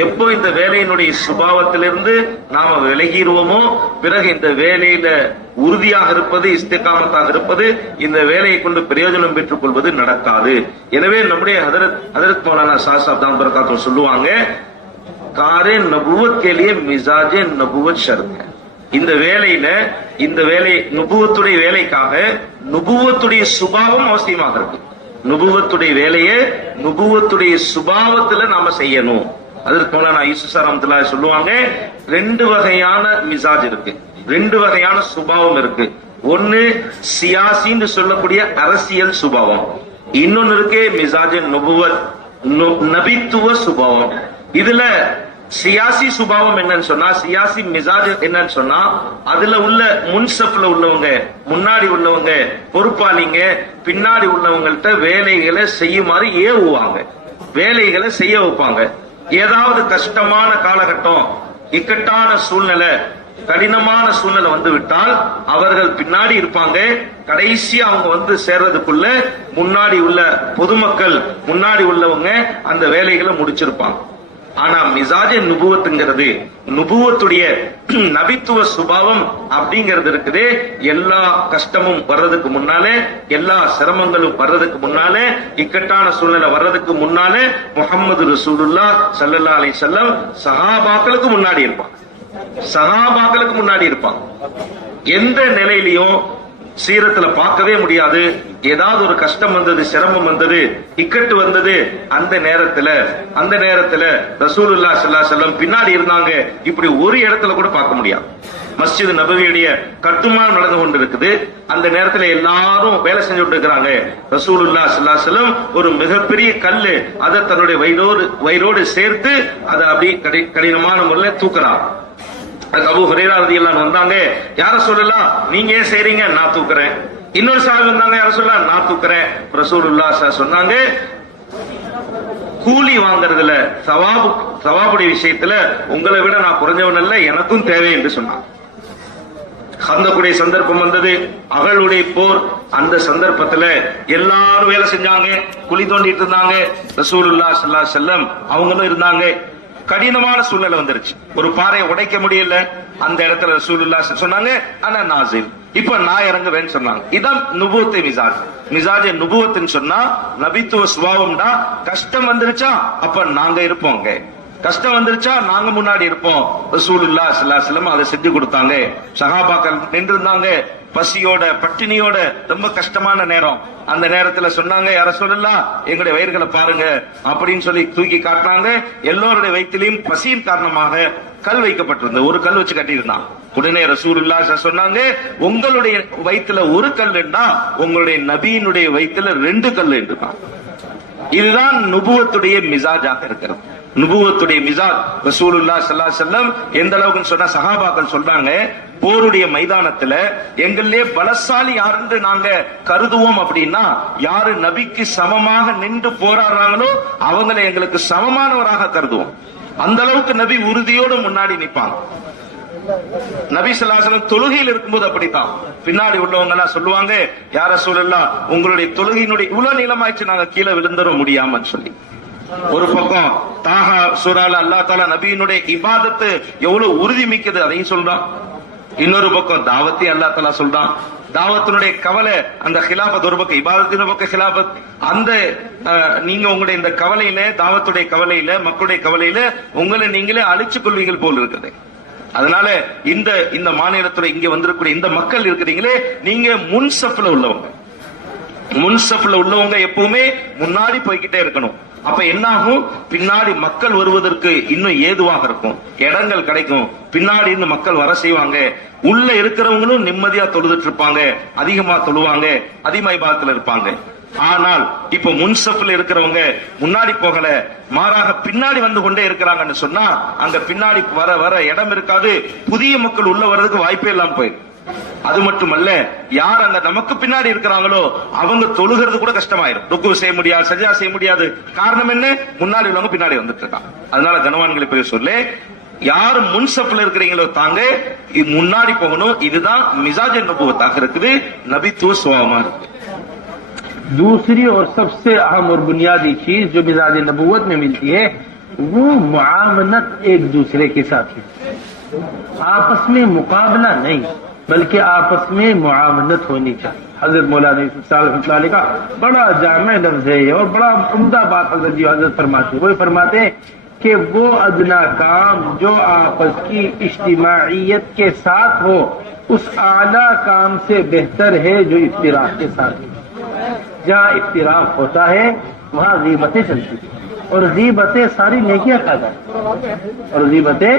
எப்போ இந்த வேலையினுடைய சுபாவத்திலிருந்து நாம விலகிடுவோமோ, பிறகு இந்த வேலையில உறுதியாக இருப்பது, இஸ்திகாமத்தாக இருப்பது, இந்த வேலையை கொண்டு பிரயோஜனம் பெற்றுக் கொள்வது நடக்காது. எனவே நம்முடைய ஹதரத் மௌலானா சாஹிப் தாம் பரகாத்துஹு சொல்லுவாங்க, காரே நபுவத் கே லியே மிசாஜே நபுவத் ஷர்த் है. இந்த வேலை நுபுவத்துடைய வேலைக்காக நுபுவத்துடைய சுபாவம் அவசியமாக இருக்கு. நுபுவத்துடைய வேலையை நுபுவத்துடைய சுபாவத்துல நாம செய்யணும். அதற்கு மௌலானா யூசுப் ரஹ்மத்துல்லாஹி சொல்லுவாங்க, ரெண்டு வகையான மிசாஜ் இருக்கு, ரெண்டு வகையான சுபாவம் இருக்கு. ஒன்னு சியாசின்னு சொல்லக்கூடிய அரசியல் சுபாவம், இன்னொன்னு இருக்கு மிசாஜ் நுபுவத் நபித்துவ சுபாவம். இதுல சியாசி சுபாவம் என்னன்னு சொன்னா, சியாசி மிசாஜ் என்னன்னு சொன்னா, அதுல உள்ள முன்சப்ல உள்ளவங்க, முன்னாடி உள்ளவங்க, பொறுப்பாளிங்க, பின்னாடி உள்ளவங்கள்ட்ட வேலைகளை செய்யுமாறு ஏவுவாங்க, வேலைகளை செய்ய வைப்பாங்க. ஏதாவது கஷ்டமான காலகட்டம், இக்கட்டான சூழ்நிலை, கடினமான சூழ்நிலை வந்து விட்டால் அவர்கள் பின்னாடி இருப்பாங்க. கடைசி அவங்க வந்து சேர்றதுக்குள்ள முன்னாடி உள்ள பொதுமக்கள், முன்னாடி உள்ளவங்க அந்த வேலைகளை முடிச்சிருப்பாங்க. ஆனா மிசாஜே நுபுவத்துங்கிறது, நுபுவத்துடைய நபித்துவ சுபாவம் அப்படிங்கிறது இருக்குது, எல்லா கஷ்டமும் வர்றதுக்கு முன்னாலே, எல்லா சிரமங்களும் வர்றதுக்கு முன்னாலே, இக்கட்டான சூழ்நிலை வர்றதுக்கு முன்னாலே முஹம்மது ரசூலுல்லாஹ் ஸல்லல்லாஹு அலைஹி வஸல்லம் சஹாபாக்களுக்கு முன்னாடி இருப்பாங்க, சஹாபாக்களுக்கு முன்னாடி இருப்பாங்க. எந்த நிலையிலையும் சீரத்துல பார்க்கவே முடியாது. ஏதாவது ஒரு கஷ்டம் வந்தது, சிரமம் வந்தது, இக்கட்டு வந்தது, அந்த நேரத்துல ரசூலுல்லாஹ் ஸல்லல்லாஹு அலைஹி வஸல்லம் பின்னாடி இருந்தாங்க, இப்படி ஒரு இடத்துல கூட பார்க்க முடியாது. மஸ்ஜித் நபவியுடைய கட்டுமானம் நடந்து கொண்டிருக்குது, அந்த நேரத்துல எல்லாரும் வேலை செஞ்சுட்டு இருக்கிறாங்க. ரசூலுல்லாஹ் ஸல்லல்லாஹு அலைஹி வஸல்லம் ஒரு மிகப்பெரிய கல்லு, அதை தன்னுடைய வயிறோடு சேர்த்து அதை அப்படி கடினமான முறையில் தூக்குறாங்க. அபூ ஹுரைரா ரலியல்லாஹு அன்ஹு வந்தாங்க, யார சொல்லலாம் நீங்க ஏன் செய்றீங்க, நான் தூக்குறேன். இன்னொரு சஹாபி வந்தாங்க, யார சொல்லலாம் நான் தூக்குறேன். ரசூலுல்லாஹ் ஸல்லல்லாஹு சொன்னாங்க, கூலி வாங்குறதுல சவாபுடைய விஷயத்துல உங்களை விட நான் குறைஞ்சவன் அல்ல, எனக்கும் தேவை என்று சொன்னாங்க. கந்தக்குடைய சந்தர்ப்பம் வந்தது, அகலுடைய போர், அந்த சந்தர்ப்பத்துல எல்லாரும் வேலை செஞ்சாங்க, குழி தோண்டிட்டு இருந்தாங்க. ரசூலுல்லாஹ் ஸல்லல்லாஹு அலைஹி வஸல்லம் அவங்களும் இருந்தாங்க. கடினமான சூழ்நிலை வந்துருச்சு, ஒரு பாறையை உடைக்க முடியல. அந்த இடத்துல ரசூலுல்லாஹ் சொன்னாங்க, அனா நாசில், இப்ப நான் இறங்குவேன்னு சொன்னாங்க. இதான் நுபுவத்தை மிசாஜ். மிசாஜ் நுபுவத்துன்னு சொன்னா நபித்துவ சுபாவம்டா. கஷ்டம் வந்துருச்சா அப்ப நாங்க இருப்போங்க, கஷ்டம் வந்துருச்சா நாங்க முன்னாடி இருப்போம். ரசூலுல்லாஹ் ஸல்லல்லாஹு அலைஹி வஸல்லம் அதை செஞ்சு கொடுத்தாங்க. சஹாபாக்கள் நின்று இருந்தாங்க, பசியோட பட்டினியோட, ரொம்ப கஷ்டமான நேரம். அந்த நேரத்துல சொன்னாங்க, யார சொல்லலாம் எங்களுடைய வயிறுகளை பாருங்க அப்படின்னு சொல்லி தூக்கி காட்டினாங்க. எல்லோருடைய வயிற்றிலையும் பசியின் காரணமாக கல் வைக்கப்பட்டிருந்தது, ஒரு கல் வச்சு கட்டியிருந்தான். உடனே ரசூலுல்லாஹ் சொன்னாங்க, உங்களுடைய வயிற்றுல ஒரு கல்லுன்னா உங்களுடைய நபியினுடைய வயிற்றுல 2 கல் என்றுதான். இதுதான் நுபுவத்துடைய மிசாஜாக இருக்கிறது. நுபுவத்துடைய மிசாஜ் ரசூலுல்லாஹ் ஸல்லல்லாஹு அலைஹி வஸல்லம் எந்த அளவுக்கு சொன்னா, சஹாபாக்கள் சொல்றாங்க, போருடைய மைதானத்துல எங்களே பலசாலி யாருன்னு நாங்க கருதுவோம் அப்படின்னா, யாரு நபிக்கு சமமாக நின்று போராடுறாங்களோ அவங்களை எங்களுக்கு சமமானவராக கருதுவோம். அந்த அளவுக்கு நபி உறுதியோடு முன்னாடி நிற்பாங்க. நபி ஸல்லல்லாஹு அலைஹி வஸல்லம் தொழுகையில் இருக்கும்போது அப்படித்தான். பின்னாடி உள்ளவங்க எல்லாம் சொல்லுவாங்க, யா ரசூலல்லாஹ் உங்களுடைய தொழுகையினுடைய இவ்வளவு நீளமாயிடுச்சு, நாங்க கீழே விழுந்துட முடியாமன்னு சொல்லி. ஒரு பக்கம் தாஹா சூரால அல்லாஹ் தஆலா நபியினுடைய இபாதத்து எவ்வளவு உறுதி மிக்கது அதையும் சொல்றான். இன்னொரு பக்கம் தாவத்தை அல்லாஹ் தஆலா சொல்றான். தாவத்தினுடைய கவலை, அந்த ஹிலாபத் ஒரு பக்கம், இபாதத்தின் பக்கம் ஹிலாபத். அந்த நீங்க உங்களுடைய இந்த கவலையில, தாவத்துடைய கவலையில, மக்களுடைய கவலையில உங்களை நீங்களே அழிச்சுக் கொள்வீர்கள் போல் இருக்குது. அதனால இந்த மாநிலத்துல இங்க வந்திருக்கிற இந்த மக்கள் இருக்கிறீங்களே, நீங்க முன்சப்ல உள்ளவங்க எப்பவுமே முன்னாடி போய்கிட்டே இருக்கணும். அப்ப என்ன ஆகும், பின்னாடி மக்கள் வருவதற்கு இன்னும் ஏதுவாக இருக்கும், இடங்கள் கிடைக்கும். பின்னாடி இருந்து மக்கள் வர செய்வாங்க. உள்ள இருக்கிறவங்களும் நிம்மதியா தொழுதுட்டு இருப்பாங்க, அதிகமா தொழுவாங்க, அதிகமாய்பாத்துல இருப்பாங்க. ஆனால் இப்ப முன்சப்ல இருக்கிறவங்க முன்னாடி போகல, மாறாக பின்னாடி வந்து கொண்டே இருக்கிறாங்கன்னு சொன்னா, அங்க பின்னாடி வர வர இடம் இருக்காது, புதிய மக்கள் உள்ள வர்றதுக்கு வாய்ப்பே இல்லாம போயிடும். அது மட்டுமல்ல, யார் அங்க நமக்கு பின்னாடி இருக்கிறாங்களோ அவங்க தொழுகிறது கூட கஷ்டமாயிரும், ருக்கு செய்ய முடியாது, சஜ்ஜா செய்ய முடியாது. காரணம் என்ன, முன்னாடி உள்ளவங்க பின்னாடி வந்துட்டு இருக்காங்க. அதனால கனவான்களை போய் சொல்ல, யார் முன் சப்ல இருக்கிறீங்களோ தாங்க முன்னாடி போகணும். இதுதான் மிசாஜ் நபுவத்தாக இருக்குது, நபித்துவ சுபாவமா இருக்கு. दूसरी और सबसे अहम और बुनियादी चीज जो मिजाज नबूवत में मिलती है वो मुआमनत एक दूसरे के साथ है। आपस में मुकाबला नहीं बल्कि आपस में मुआमनत होनी चाहिए। हजरत मौलाना रहमतुल्लाह का बड़ा जामे लफ्ज है और बड़ा उम्दा बात हजरत जी हजरत फरमाते, वो फरमाते हैं कि वो अदना काम जो आपस की इज्तिमाइयत के साथ हो उस आला काम से बेहतर है जो इफ्तिराक के साथ है। जहाँ इफ्तिराक होता है वहाँ गीबतें चलती हैं और गीबतें सारी नेकियां खा जाती, और गीबतें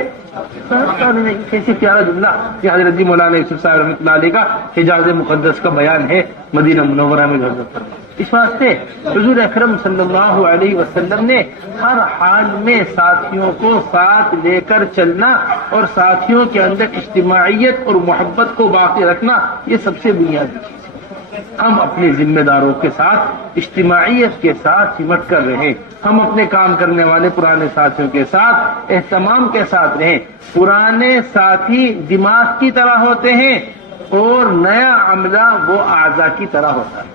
सारी नेकियां। कैसे प्यारा जुमला कि हजरत जी मौलाना यूसुफ साहब रहमतुल्लाह अलैह का हिजाज मुकद्दस का बयान है मदीना मुनव्वरा में हजरत फरमाते। इस वास्ते हुजूर अकरम सल्लल्लाहु अलैहि वसल्लम ने हर हाल में साथियों को साथ लेकर चलना और साथियों के अंदर इज्तिमाइयत और मोहब्बत को बाकी रखना, ये सबसे बुनियादी चीज। हम अपने जिम्मेदारों के साथ इज्तिमाइयत के साथ सिमट कर रहें, हम अपने काम करने वाले पुराने साथियों के साथ एहतमाम के साथ रहें। पुराने साथी दिमाग की तरह होते हैं और नया अमला वो आज़ा की तरह होता है।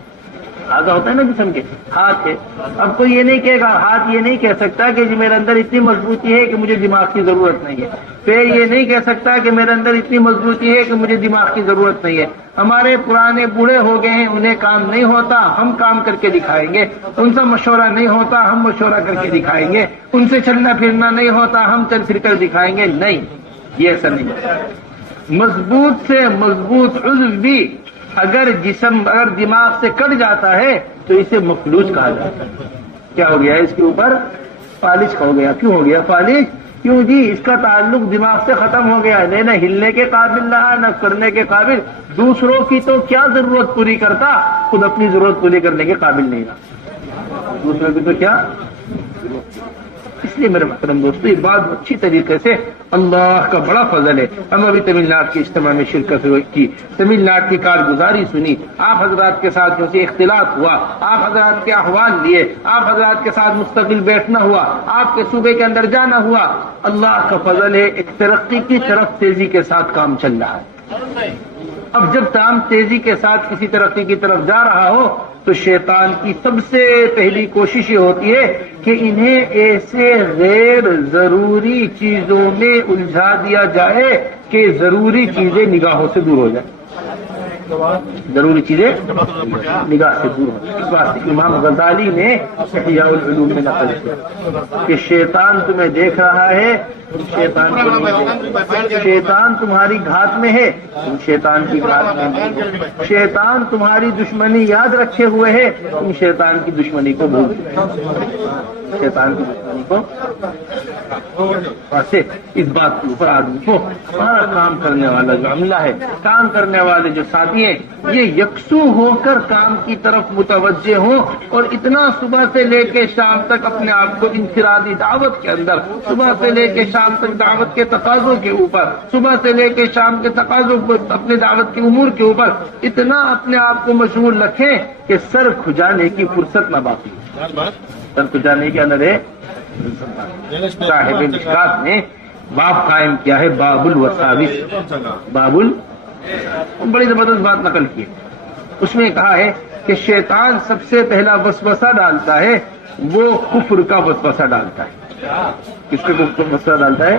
आज़ा होता है ना जिस्म के, हाथ है। अब कोई ये नहीं कहेगा, हाथ ये नहीं कह सकता कि जी मेरे अंदर इतनी मजबूती है कि मुझे दिमाग की जरूरत नहीं है। पैर ये नहीं कह सकता कि मेरे अंदर इतनी मजबूती है कि मुझे दिमाग की जरूरत नहीं है। हमारे पुराने बूढ़े हो गए हैं, उन्हें काम नहीं होता, हम काम करके दिखाएंगे। उनसे मशवरा नहीं होता, हम मशवरा करके दिखाएंगे। उनसे चलना फिरना नहीं होता, हम चल फिर कर दिखाएंगे। नहीं, ये ऐसा नहीं। मजबूत से मजबूत उज़्व भी अगर दिमाग से कट जाता है तो इसे मफलूज कहा जाता है। क्या हो गया इसके ऊपर? फालिज हो गया। क्यों हो गया फालिज? क्यों जी, इसका ताल्लुक दिमाग से खत्म हो गया, न हिलने के काबिल रहा न करने के काबिल। दूसरों की तो क्या जरूरत पूरी करता, खुद अपनी जरूरत पूरी करने के काबिल नहीं रहा। दूसरों की तो क्या। इसलिए मेरे मोहतरम दोस्तों, ये बात अच्छी तरीके से अल्लाह का बड़ा फजल है। हम अभी तमिलनाडु के इज्तिमा में शिरकत की, तमिलनाडु की कारगुजारी सुनी, आप हजरात के साथ जो से इख्तिलात हुआ, आप हजरात के अहवाल लिए, आप हजरात के साथ मुस्तकिल बैठना हुआ, आपके सूबे के अंदर जाना हुआ। अल्लाह का फजल है, एक तरक्की की तरफ तेजी के साथ काम चल रहा है। अब जब काम तेजी के साथ किसी तरक्की की तरफ जा रहा हो तो शैतान की सबसे पहली कोशिश ये होती है कि इन्हें ऐसे गैर जरूरी चीजों में उलझा दिया जाए कि जरूरी चीजें निगाहों से दूर हो जाए। जरूरी चीजें निगाह से दूर हो जाए। इस बात से इमाम गजाली ने इहयाउल उलूम में नकल किया कि शैतान तुम्हें देख रहा है, शैतान तुम्हारी घात में है, तुम शैतान की घात में नहीं। शैतान तुम्हारी दुश्मनी याद रखे हुए है, तुम शैतान की दुश्मनी को भूल गए। शैतान की दुश्मनी को वैसे इस बात के ऊपर आदमी को हमारा काम करने वाला जो अमला है, काम करने वाले जो साथी हैं, ये यकसू होकर काम की तरफ मुतवज्जे हों और इतना सुबह से लेके शाम तक अपने आप को इंफिरादी दावत के अंदर, सुबह से लेके शाम तक दावत के तकाजों के ऊपर, सुबह से लेके शाम के तकाजों अपने दावत के उमूर के ऊपर इतना अपने आप को मशगूल रखें कि सर खुजाने की फुर्सत न बाकी। सर खुजाने के अंदर है साहिब मिशकात ने बाब कायम किया है, बाबुल वसाविस। बाबुल बड़ी जबरदस्त बात नकल की है। उसमें कहा है कि शैतान सबसे पहला वसवसा डालता है, वो कुफ्र का वसवसा डालता है। किसके वसवसा डालता है?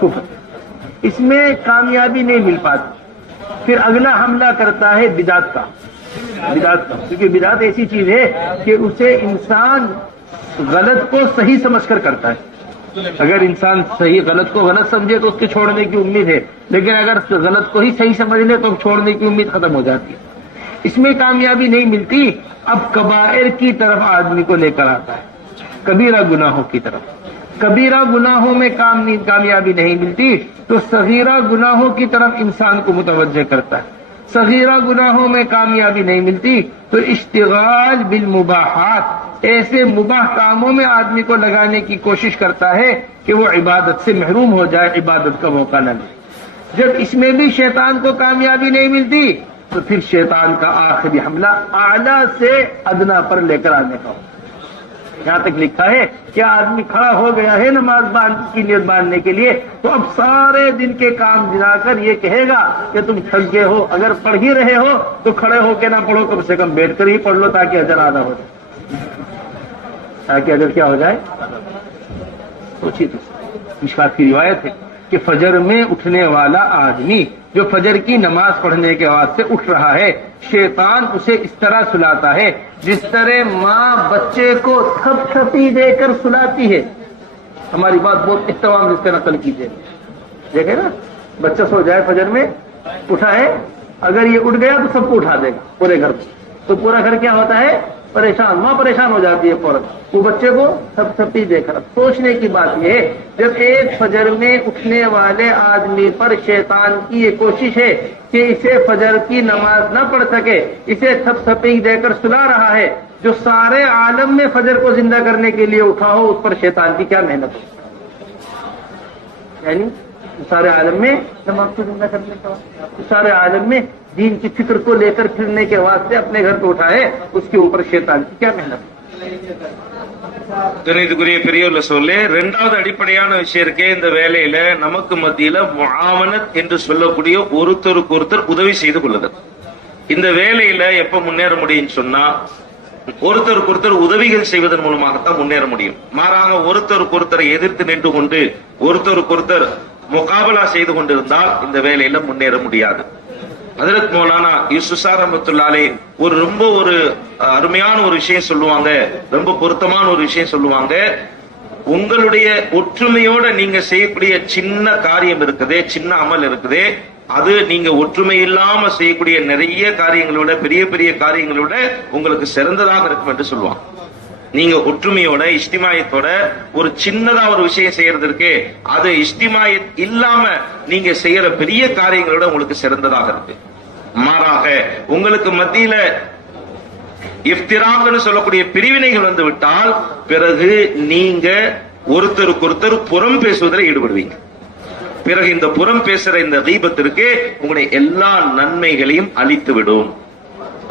कुफ्र। इसमें कामयाबी नहीं मिल पाती, फिर अगला हमला करता है बिदात का। क्योंकि बिदात ऐसी चीज है कि उसे इंसान गलत को सही समझकर करता है। अगर इंसान सही गलत को गलत समझे तो उसके छोड़ने की उम्मीद है, लेकिन अगर गलत को ही सही समझ ले तो छोड़ने की उम्मीद खत्म हो जाती है। इसमें कामयाबी नहीं मिलती, अब कबायर की तरफ आदमी को लेकर आता है, कबीरा गुनाहों की तरफ। कबीरा गुनाहों में कामयाबी नहीं मिलती तो सगीरा गुनाहों की तरफ इंसान को मुतवज्जे करता है। सगीरा गुनाहों में कामयाबी नहीं मिलती तो इश्तिगाल बिल मुबाहात, ऐसे मुबाह कामों में आदमी को लगाने की कोशिश करता है कि वो इबादत से महरूम हो जाए, इबादत का मौका न ले। जब इसमें भी शैतान को कामयाबी नहीं मिलती तो फिर शैतान का आखिरी हमला आला से अदना पर लेकर आने का हो। यहाँ तक लिखा है कि आदमी खड़ा हो गया है नमाज की नियत बांधने के लिए, तो अब सारे दिन के काम गिराकर ये कहेगा कि तुम थक गए हो, अगर पढ़ ही रहे हो तो खड़े होके ना पढ़ो, कम से कम बैठ कर ही पढ़ लो ताकि अजर आधा हो जाए, ताकि अजर क्या हो जाए। सोचिए तो, मिशकात की रिवायत है कि फजर में उठने वाला आदमी जो फजर की नमाज पढ़ने के बाद से उठ रहा है, शैतान उसे इस तरह सुलाता है जिस तरह माँ बच्चे को थपथपी देकर सुलाती है। हमारी बात बहुत इत्तमाम इसका नकल कीजिए। देखे ना, बच्चा सो जाए फजर में, उठा है, अगर ये उठ गया तो सबको उठा देगा पूरे घर को, तो पूरा घर क्या होता है, परेशान, माँ परेशान हो जाती है फौरन, वो बच्चे को थपथपी देकर। सोचने की बात यह है, जब एक फजर में उठने वाले आदमी पर शैतान की ये कोशिश है कि इसे फजर की नमाज न पढ़ सके, इसे थपथपी देकर सुला रहा है, जो सारे आलम में फजर को जिंदा करने के लिए उठा हो, उस पर शैतान की क्या मेहनत हो, यानी सारे आलम में नमाज को जिंदा करने का, सारे आलम में दीन की फिक्र को लेकर फिरने के वास्ते अपने घर को उठा है, उसके ऊपर शैतान की क्या मेहनत। கணிதக்குரிய பெரியவர்ல சொல்லு. இரண்டாவது அடிப்படையான விஷயம் இருக்கே, இந்த வேலையில நமக்கு மத்தியில முஆமனத் என்று சொல்லக்கூடிய ஒருத்தருக்கு ஒருத்தர் உதவி செய்து கொள்ளுதல். இந்த வேலையில எப்ப முன்னேற முடியும்னு சொன்னா, ஒருத்தருக்கு ஒருத்தர் உதவிகள் செய்வதன் மூலமாகத்தான் முன்னேற முடியும். மாறாக ஒருத்தருக்கு ஒருத்தரை எதிர்த்து நின்று கொண்டு ஒருத்தருக்கு ஒருத்தர் முகாபலா செய்து கொண்டிருந்தால் இந்த வேலையில முன்னேற முடியாது. ஹஜ்ரத் மௌலானா யூசுஃப் ரஹ்மத்துல்லாஹி ரொம்ப அருமையான ஒரு விஷயம் சொல்லுவாங்க, ரொம்ப பொருத்தமான ஒரு விஷயம் சொல்லுவாங்க. உங்களுடைய ஒற்றுமையோட நீங்க செய்யக்கூடிய சின்ன காரியம் இருக்குதே, சின்ன அமல் இருக்குதே, அது நீங்க ஒற்றுமை இல்லாம செய்யக்கூடிய நிறைய காரியங்களோட, பெரிய பெரிய காரியங்களோட உங்களுக்கு சிறந்ததாக இருக்கும் என்று சொல்லுவாங்க. நீங்க ஒற்றுமையோட இஸ்திமாயத்தோட ஒரு சின்னதா ஒரு விஷயம் செய்யறதுக்கு, அது இஸ்திமாயத் இல்லாம நீங்க செய்யற பெரிய காரியங்களோட உங்களுக்கு சிறந்ததாக இருக்கு. மாறாக உங்களுக்கு மத்தியில இஃப்திராக்னு சொல்லக்கூடிய பிரிவினைகள் வந்து விட்டால், பிறகு நீங்க ஒருத்தருக்கு ஒருத்தர் புறம் பேசுவதில் ஈடுபடுவீங்க. பிறகு இந்த புறம் பேசுற இந்த கீபத்திற்கு உங்களுடைய எல்லா நன்மைகளையும் அழித்து விடும்.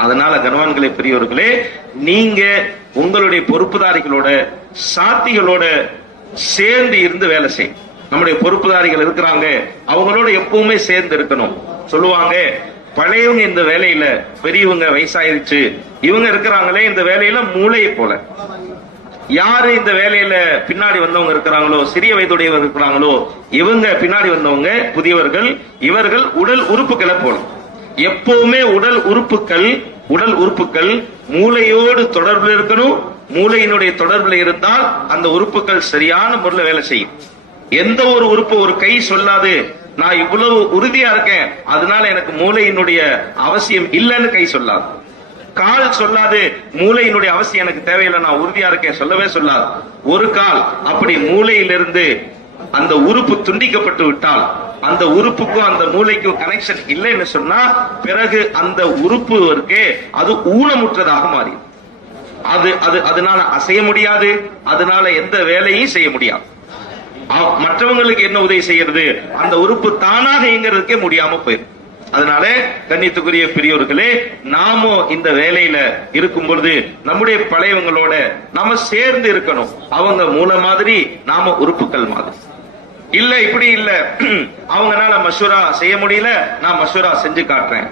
அதனால கனவான்களே, பெரியவர்களே, நீங்க உங்களுடைய பொறுப்புதாரிகளோட சாத்திகளோட சேர்ந்து இருந்து வேலை செய்யும். நம்முடைய பொறுப்புதாரிகள் இருக்கிறாங்க, அவங்களோட எப்பவுமே சேர்ந்து இருக்கணும். சொல்லுவாங்க, பழையவங்க இந்த வேலையில, பெரியவங்க வயசாயிருச்சு, இவங்க இருக்கிறாங்களே இந்த வேலையில மூளை போல. யாரு இந்த வேலையில பின்னாடி வந்தவங்க இருக்கிறாங்களோ, சிறிய வயதுடையவர்கள் இருக்கிறாங்களோ, இவங்க பின்னாடி வந்தவங்க புதியவர்கள், இவர்கள் உடல் உறுப்புகளை போல. எப்பவுமே உடல் உறுப்புகள் மூளையோடு தொடர்பில் இருக்கணும். மூளையினுடைய தொடர்பில் இருந்தால் அந்த உறுப்புகள் சரியான முறையில் வேலை செய்யும். எந்த ஒரு உறுப்பு, ஒரு கை சொல்லாது நான் இவ்வளவு உறுதியா இருக்கேன் அதனால எனக்கு மூளையினுடைய அவசியம் இல்லைன்னு கை சொல்லாது. கால் சொல்லாது மூளையினுடைய அவசியம் எனக்கு தேவையில்லை, நான் உறுதியா இருக்கேன் சொல்லவே சொல்லாது. ஒரு கால் அப்படி மூளையிலிருந்து அந்த உறுப்பு துண்டிக்கப்பட்டு விட்டால், அந்த உறுப்புக்கும் அந்த மூளைக்கும் கனெக்ஷன் இல்லைன்னு சொன்னா, பிறகு அந்த உறுப்பு இருக்கே அது ஊனமுற்றதாக மாறி, அதனால அசைய முடியாது, அதனால எந்த வேலையும் செய்ய முடியாது. மற்றவங்களுக்கு என்ன உதவி செய்யறது, அந்த உறுப்பு தானாக இயங்குறதுக்கே முடியாம போயிடும். அதனால கண்ணியத்துக்குரிய பெரியோர்களே, நாம இந்த வேலையில இருக்கும் பொழுது நம்முடைய பழையவங்களோட நாம சேர்ந்து இருக்கணும். அவங்க மூல மாதிரி, நாம உறுப்புகள் மாதிரி இல்ல. இப்படி இல்ல, அவங்கனால மஷூரா செய்ய முடியல, நான் மஷூரா செஞ்சு காட்டுறேன்.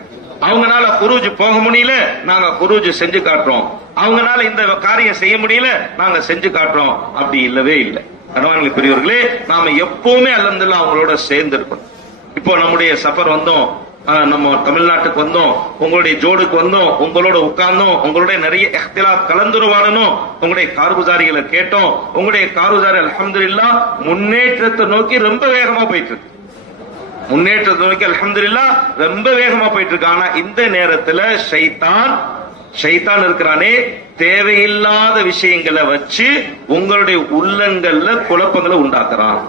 அவங்கனால குரூஜ் போக முடியல, நாங்க குரூஜ் செஞ்சு காட்டுறோம். அவங்கனால இந்த காரியம் செய்ய முடியல, நாங்க செஞ்சு காட்டுறோம். அப்படி இல்லவே இல்லை. கணவான்களே, பெரியவர்களே, நாம எப்பவுமே அல்ஹம்துலில்லாஹ் அவங்களோட சேர்ந்து இருக்கணும். இப்போ நம்முடைய சஃபர் வந்தோம், நம்ம தமிழ்நாட்டுக்கு வந்தோம், உங்களுடைய ஜோடுக்கு வந்தோம், உங்களோட உட்கார்ந்தோம், உங்களுடைய நிறைய இஹ்திலாப் கலந்துரையாடணும், உங்களுடைய கார்குசாரிகளை கேட்டோம். உங்களுடைய கார்குசாரி அல்ஹம்துலில்லாஹ் முன்னேற்றத்தை நோக்கி ரொம்ப வேகமா போயிட்டு இருக்கு. முன்னேற்றத்தை நோக்கி அல்ஹம்துலில்லாஹ் ரொம்ப வேகமா போயிட்டு இருக்கு. ஆனா இந்த நேரத்துல ஷைத்தான் இருக்கிறானே, தேவையில்லாத விஷயங்களை வச்சு உங்களுடைய உள்ளங்கள்ல குழப்பங்களை உண்டாக்குறான்.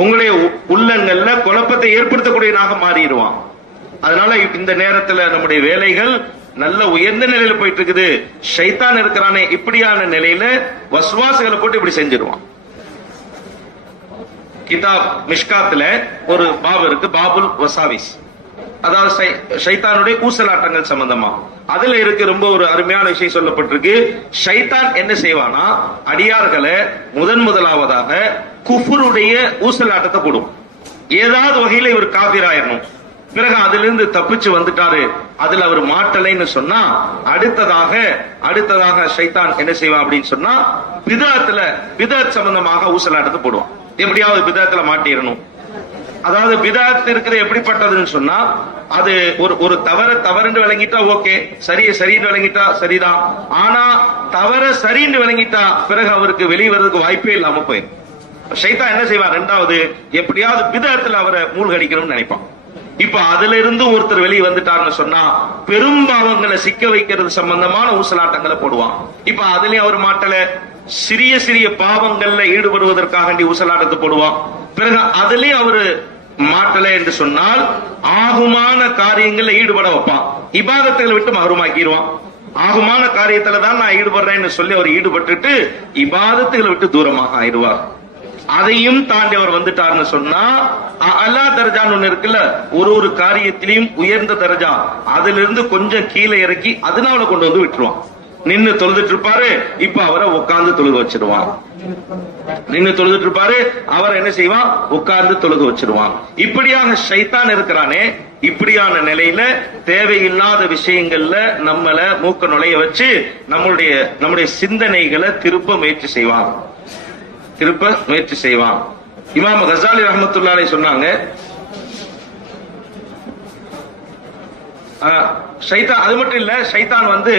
உங்களுடைய உள்ளங்கள்ல குழப்பத்தை ஏற்படுத்தக்கூடியதாக மாறிடுவான். அதனால இந்த நேரத்துல நம்முடைய வேலைகள் நல்ல உயர்ந்த நிலையில போயிட்டு இருக்குது. ஷைத்தான் இருக்கிறானே, இப்படியான நிலையில வஸ்வாசுகளை போட்டு இப்படி செஞ்சிருவான். கிதாப் மிஷ்காத்துல ஒரு பாப் இருக்கு, பாபுல் வசாவிஸ். அதாவது ஷைத்தானுடைய ஊசலாட்டங்கள் சம்பந்தமா அதுல இருக்கு ரொம்ப ஒரு அருமையான விஷயம் சொல்லப்பட்டிருக்கு. ஷைத்தான் என்ன செய்வானா, அடியார்களை முதலாவதாக குஃபுருடைய ஊசலாட்டத்தை போடும். ஏதாவது வகையில இவர் காபிராயிரணும், பிறகு அதிலிருந்து தப்பிச்சு வந்துட்டாரு, அதுல அவர் மாட்டலைன்னு சொன்னா அடுத்ததாக ஷைத்தான் என்ன செய்வான் அப்படின்னு சொன்னா பிதஅத் சம்பந்தமாக ஊசலாட்டத்தை போடுவான். எப்படியாவது பிதஅத்துல மாட்டிடணும். அதாவது பிதஅத் இருக்கிறது எப்படிப்பட்டதுன்னு சொன்னா, அது ஒரு தவறுன்னு விளங்கிட்டா ஓகே, சரின்னு விளங்கிட்டா சரிதான். ஆனா தவற சரின்னு விளங்கிட்டா பிறகு அவருக்கு வெளியே வர்றதுக்கு வாய்ப்பே இல்லாம போயிடும். ஷைத்தான் என்ன செய்வான், ரெண்டாவது எப்படியாவது பிதஅத்துல அவரை மூழ்கடிக்கணும்னு நினைப்பான். இப்ப அதுல இருந்து ஒருத்தர் வெளியே வந்துட்டாருன்னு சொன்னா பெரும்பாவங்களை சிக்க வைக்கிறது சம்பந்தமான ஊசலாட்டங்களை போடுவான். இப்ப அதுலயும் அவர் மாட்டல, சிறிய பாவங்கள்ல ஈடுபடுவதற்காக ஊசலாட்டத்தை போடுவான். பிறகு அதுலயும் அவரு மாட்டல என்று சொன்னால் ஆகுமான காரியங்கள்ல ஈடுபட வைப்பான். இபாதத்துகளை விட்டு மஹ்ரூமாக்கிடுவான். ஆகுமான காரியத்துல தான் நான் ஈடுபடுறேன்னு சொல்லி அவர் ஈடுபட்டுட்டு இபாதத்துகளை விட்டு தூரமாக ஆயிடுவார். அதையும் தாண்டி அவர் வந்துட்டார்னு சொன்னா அல்லா தர்ஜான்னு ஒண்ணு இருக்குல்ல, ஒரு காரியத்திலையும் உயர்ந்த தர்ஜா, அதுல இருந்து கொஞ்சம் கீழே இறக்கி அதனால கொண்டு வந்து விட்டுருவான். நின்னு தொழுதுட்டு இருப்பாரு, இப்ப அவரை உட்கார்ந்து தொழுக வச்சிருவான். நின்னு தொழுதுட்டு இருப்பாரு, அவர் என்ன செய்வான், உட்கார்ந்து தொழுக வச்சிருவான். இப்படியாக ஷைத்தான் இருக்கிறானே, இப்படியான நிலையில தேவையில்லாத விஷயங்கள்ல நம்மள மூக்க நுழைய வச்சு நம்முடைய சிந்தனைகளை திருப்ப முயற்சி செய்வான். இமாம் கஸாலி ரஹ்மத்துல்லாஹி அலைஹி சொன்னாங்க, ஷைத்தான் அது மட்டும் இல்ல, ஷைத்தான் வந்து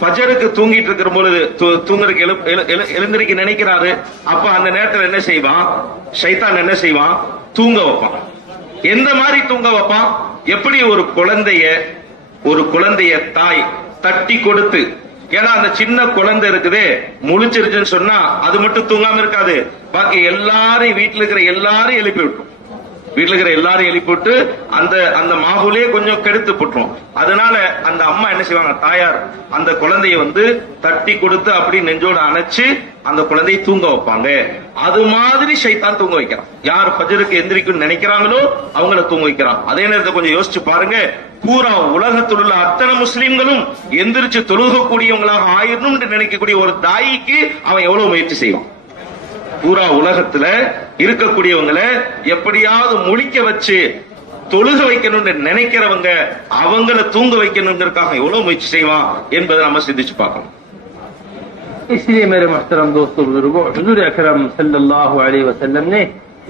ஃபஜருக்கு தூங்கிட்டு இருக்கிற பொழுது தூங்குறதுக்கு எழுந்திருக்க நினைக்கிறாரு. அப்ப அந்த நேரத்தில் என்ன செய்வான், ஷைத்தான் என்ன செய்வான், தூங்க வைப்பான். எந்த மாதிரி தூங்க வைப்பான், எப்படி ஒரு குழந்தைய தாய் தட்டி கொடுத்து, ஏன்னா அந்த சின்ன குழந்தை இருக்குதே முழிச்சிருச்சுன்னு சொன்னா அது மட்டும் தூங்காம இருக்காது, பாக்கி எல்லாரையும் வீட்டுல இருக்கிற எல்லாரையும் எழுப்பி விட்டுரும். விட்டு அந்த மாகுலே கொஞ்சம் கெடுத்து போட்டுரும். அதனால அந்த அம்மா என்ன செய்வாங்க, தாயார் அந்த குழந்தைய வந்து தட்டி கொடுத்து அப்படி நெஞ்சோட அணைச்சு அந்த குழந்தையை தூங்க வைப்பாங்க. அது மாதிரி ஷைத்தான் தூங்க வைக்கிறான். யார் ஃபஜ்ருக்கு எந்திரிக்கும் நினைக்கிறாங்களோ அவங்கள தூங்க வைக்கிறான். அதே நேரத்தை கொஞ்சம் யோசிச்சு பாருங்க, பூரா உலகத்தில் உள்ள அத்தனை முஸ்லிம்களும் எந்திரிச்சு தொழுகக்கூடியவங்களாக ஆயிரணும் என்று நினைக்கக்கூடிய ஒரு தாய்க்கு அவன் எவ்வளவு முயற்சி செய்வான். பூரா உலகத்துல இருக்கக்கூடியவங்களை எப்படியாவது முழிக்க வச்சு தொழுக வைக்கணும்னு நினைக்கிறவங்க அவங்கள தூங்க வைக்கணுங்கிறதுக்காக எவ்வளவு முயற்சி செய்வான் என்பதை நம்ம சிந்திச்சு பார்க்கணும். इसलिए मेरे मोहतरम दोस्तों बुजुर्गों, हुजूर अकरम सल्लल्लाहु अलैहि वसल्लम ने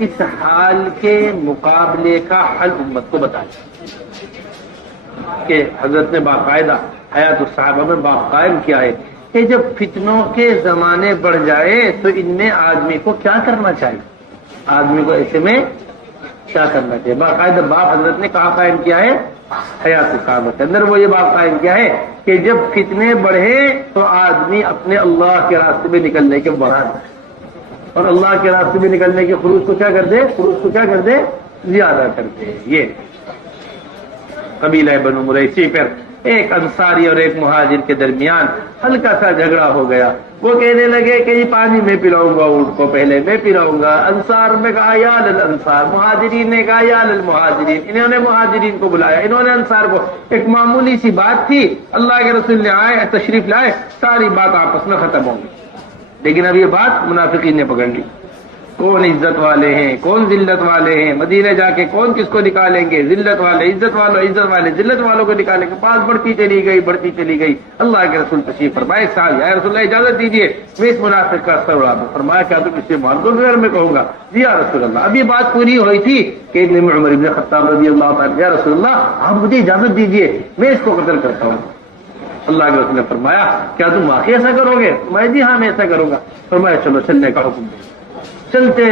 इस हाल के मुकाबले का हल उम्मत को बताया कि हजरत ने बाकायदा हयात सहाबा में बाप कायम किया है कि जब फितनों के जमाने बढ़ जाए तो इनमें आदमी को क्या करना चाहिए, आदमी को ऐसे में क्या करना चाहिए। बाकायदा बाप हजरत ने कहा कायम किया है, हयात सहाबा के अंदर वो ये बाप कायम किया है कि जब फितने बढ़े तो आदमी अपने अल्लाह के रास्ते में निकलने के बढ़ा दे, और अल्लाह के रास्ते में निकलने के खुरूज को क्या कर दे, ज्यादा कर दे। ये कबीला बनु मुरैसी पर एक अंसारी और एक मुहाजिर के दरमियान हल्का सा झगड़ा हो गया। वो कहने लगे कि ये पानी मैं पिलाऊंगा ऊंट को, पहले मैं पिलाऊंगा। अंसार में कहा या लल अंसार, मुहाजिरीन ने कहा या लल मुहाजिरीन। इन्होंने मुहाजिरीन को बुलाया, इन्होंने अंसार को। एक मामूली सी बात थी, अल्लाह के रसूल ने आए, तशरीफ लाए, सारी बात आपस में खत्म होगी। लेकिन अब ये बात मुनाफिकीन ने पकड़ ली, कौन इज्जत वाले हैं, कौन जिल्लत वाले हैं, मदीने जाके कौन किसको निकालेंगे, जिल्लत वाले इज्जत वाले जिल्लत वालों को निकालेंगे। बात बढ़ती चली गई। अल्लाह के रसूल तशरीफ फरमाए, साहब या रसूलल्लाह इजाजत दीजिए मैं इस मुनाफिक का असर उड़ा दूं। फरमाया क्या तुम इससे मान दो, घर में कहूंगा। जी या रसूलल्लाह। अब ये बात पूरी हुई थी कि उमर इब्न खत्ताब रज़ियल्लाहु अन्हु, या रसूलल्लाह आप मुझे इजाजत दीजिए मैं इसको कत्ल करता हूँ। अल्लाह के रसूल ने फरमाया क्या तुम वाकई ऐसा करोगे? मैं जी हाँ मैं ऐसा करूंगा। फरमाया चलो चलने का हुक्म दे। चलते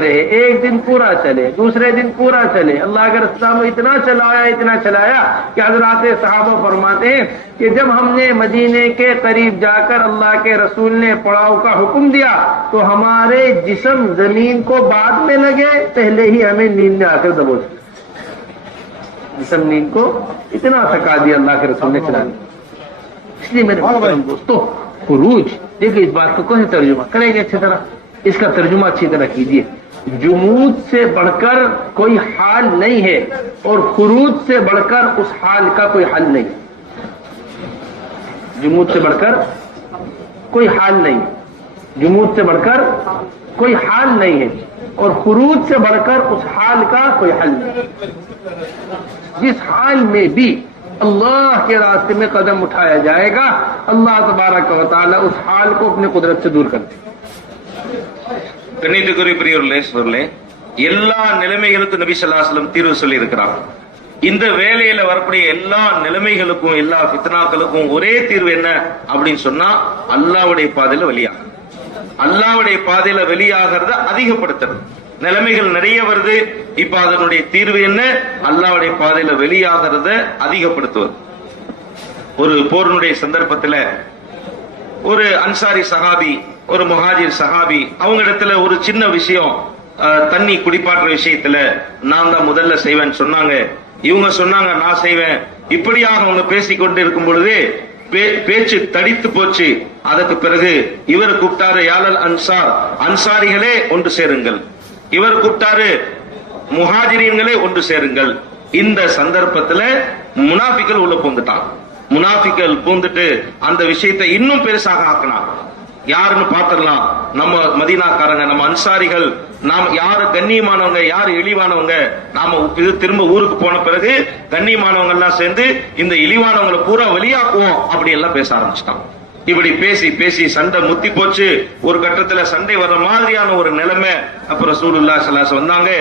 रहे, एक दिन पूरा चले, दूसरे दिन पूरा चले। अल्लाह के रसूल ने इतना चलाया कि हज़रात सहाबा फरमाते हैं कि जब हमने मदीने के करीब जाकर अल्लाह के रसूल ने पड़ाव का हुक्म दिया तो हमारे जिस्म जमीन को बाद में लगे, पहले ही हमें नींद में आकर दबोच दिया। जिस्म नींद को इतना थका दिया अल्लाह के रसूल ने चला दिया। इसलिए मेरे दोस्तों खुरूज देखिए, इस बात को कैसे तर्जुमा करेंगे अच्छी तरह, इसका तर्जुमा अच्छी तरह कीजिए। जुमूद से बढ़कर कोई हाल नहीं है और खुरूज से बढ़कर उस हाल का कोई हल नहीं। जुमूद से बढ़कर कोई हाल नहीं, जुमूद से बढ़कर कोई हाल नहीं है और खुरूज से बढ़कर उस हाल का कोई हल नहीं। जिस हाल में भी अल्लाह के रास्ते में कदम उठाया जाएगा, अल्लाह तबारक व तआला उस हाल को अपनी कुदरत से दूर कर दे। கண்ணியத்துக்குரிய சொல்லே எல்லா நிலைமைகளுக்கும் நபி ஸல்லல்லாஹு அலைஹி வஸல்லம் தீர்வு சொல்லி இருக்கிறார். இந்த வேலையில வரக்கூடிய எல்லா நிலைமைகளுக்கும் எல்லா ஃபித்னாக்களுக்கும் ஒரே தீர்வு என்ன அப்படின்னு சொன்னா அல்லாஹ்வுடைய பாதையில வெளியாகும். அல்லாஹ்வுடைய பாதையில வெளியாகிறத அதிகப்படுத்துறது. நிலைமைகள் நிறைய வருது, இப்ப அதனுடைய தீர்வு என்ன? அல்லாஹ்வுடைய பாதையில வெளியாகிறத அதிகப்படுத்துவது. ஒரு போரினுடைய சந்தர்ப்பத்துல ஒரு அன்சாரி சஹாபி, ஒரு முஹாஜிர் சஹாபி, அவங்க இடத்துல ஒரு சின்ன விஷயம், தண்ணி குடிப்பாற்ற விஷயத்துல நான் தான் முதல்ல செய்வேன்னு சொன்னாங்க. இவங்க சொன்னாங்க நான் செய்வேன். இப்படியாக அவங்க பேசிக்கொண்டு இருக்கும் பொழுது பேச்சு தடித்து போச்சு. அதற்கு பிறகு இவர் கூப்பிட்டாரு, யாலல் அன்சார், அன்சாரிகளே ஒன்று சேருங்கள். இவர் கூப்பிட்டாரு, முஹாஜிரீன்களே ஒன்று சேருங்கள். இந்த சந்தர்ப்பத்துல முனாஃபிக்கள் உள்ள பூந்துட்டான். முனாஃபிக்கள் பூந்துட்டு அந்த விஷயத்தை இன்னும் பெருசாக ஆக்கினாங்க. யாருன்னு பாத்திரலாம், நம்ம மதீனாக்காரங்க, நம்ம அன்சாரிகள், நாம் யாரு கண்ணியமானவங்க யாரு இழிவானவங்க, நாம இது திரும்ப ஊருக்கு போன பிறகு கண்ணியமானவங்க எல்லாம் சேர்ந்து இந்த இழிவானவங்களை பூரா வெளியாக்குவோம் அப்படி எல்லாம் பேச ஆரம்பிச்சிட்டான். இப்படி பேசி பேசி சண்டை முத்தி போச்சு. ஒரு கட்டத்துல சண்டை வர்ற மாதிரியான ஒரு நிலைமை. அப்புறம் ரசூலுல்லாஹி ஸல்லல்லாஹு அலைஹி வஸல்லம் வந்தாங்க.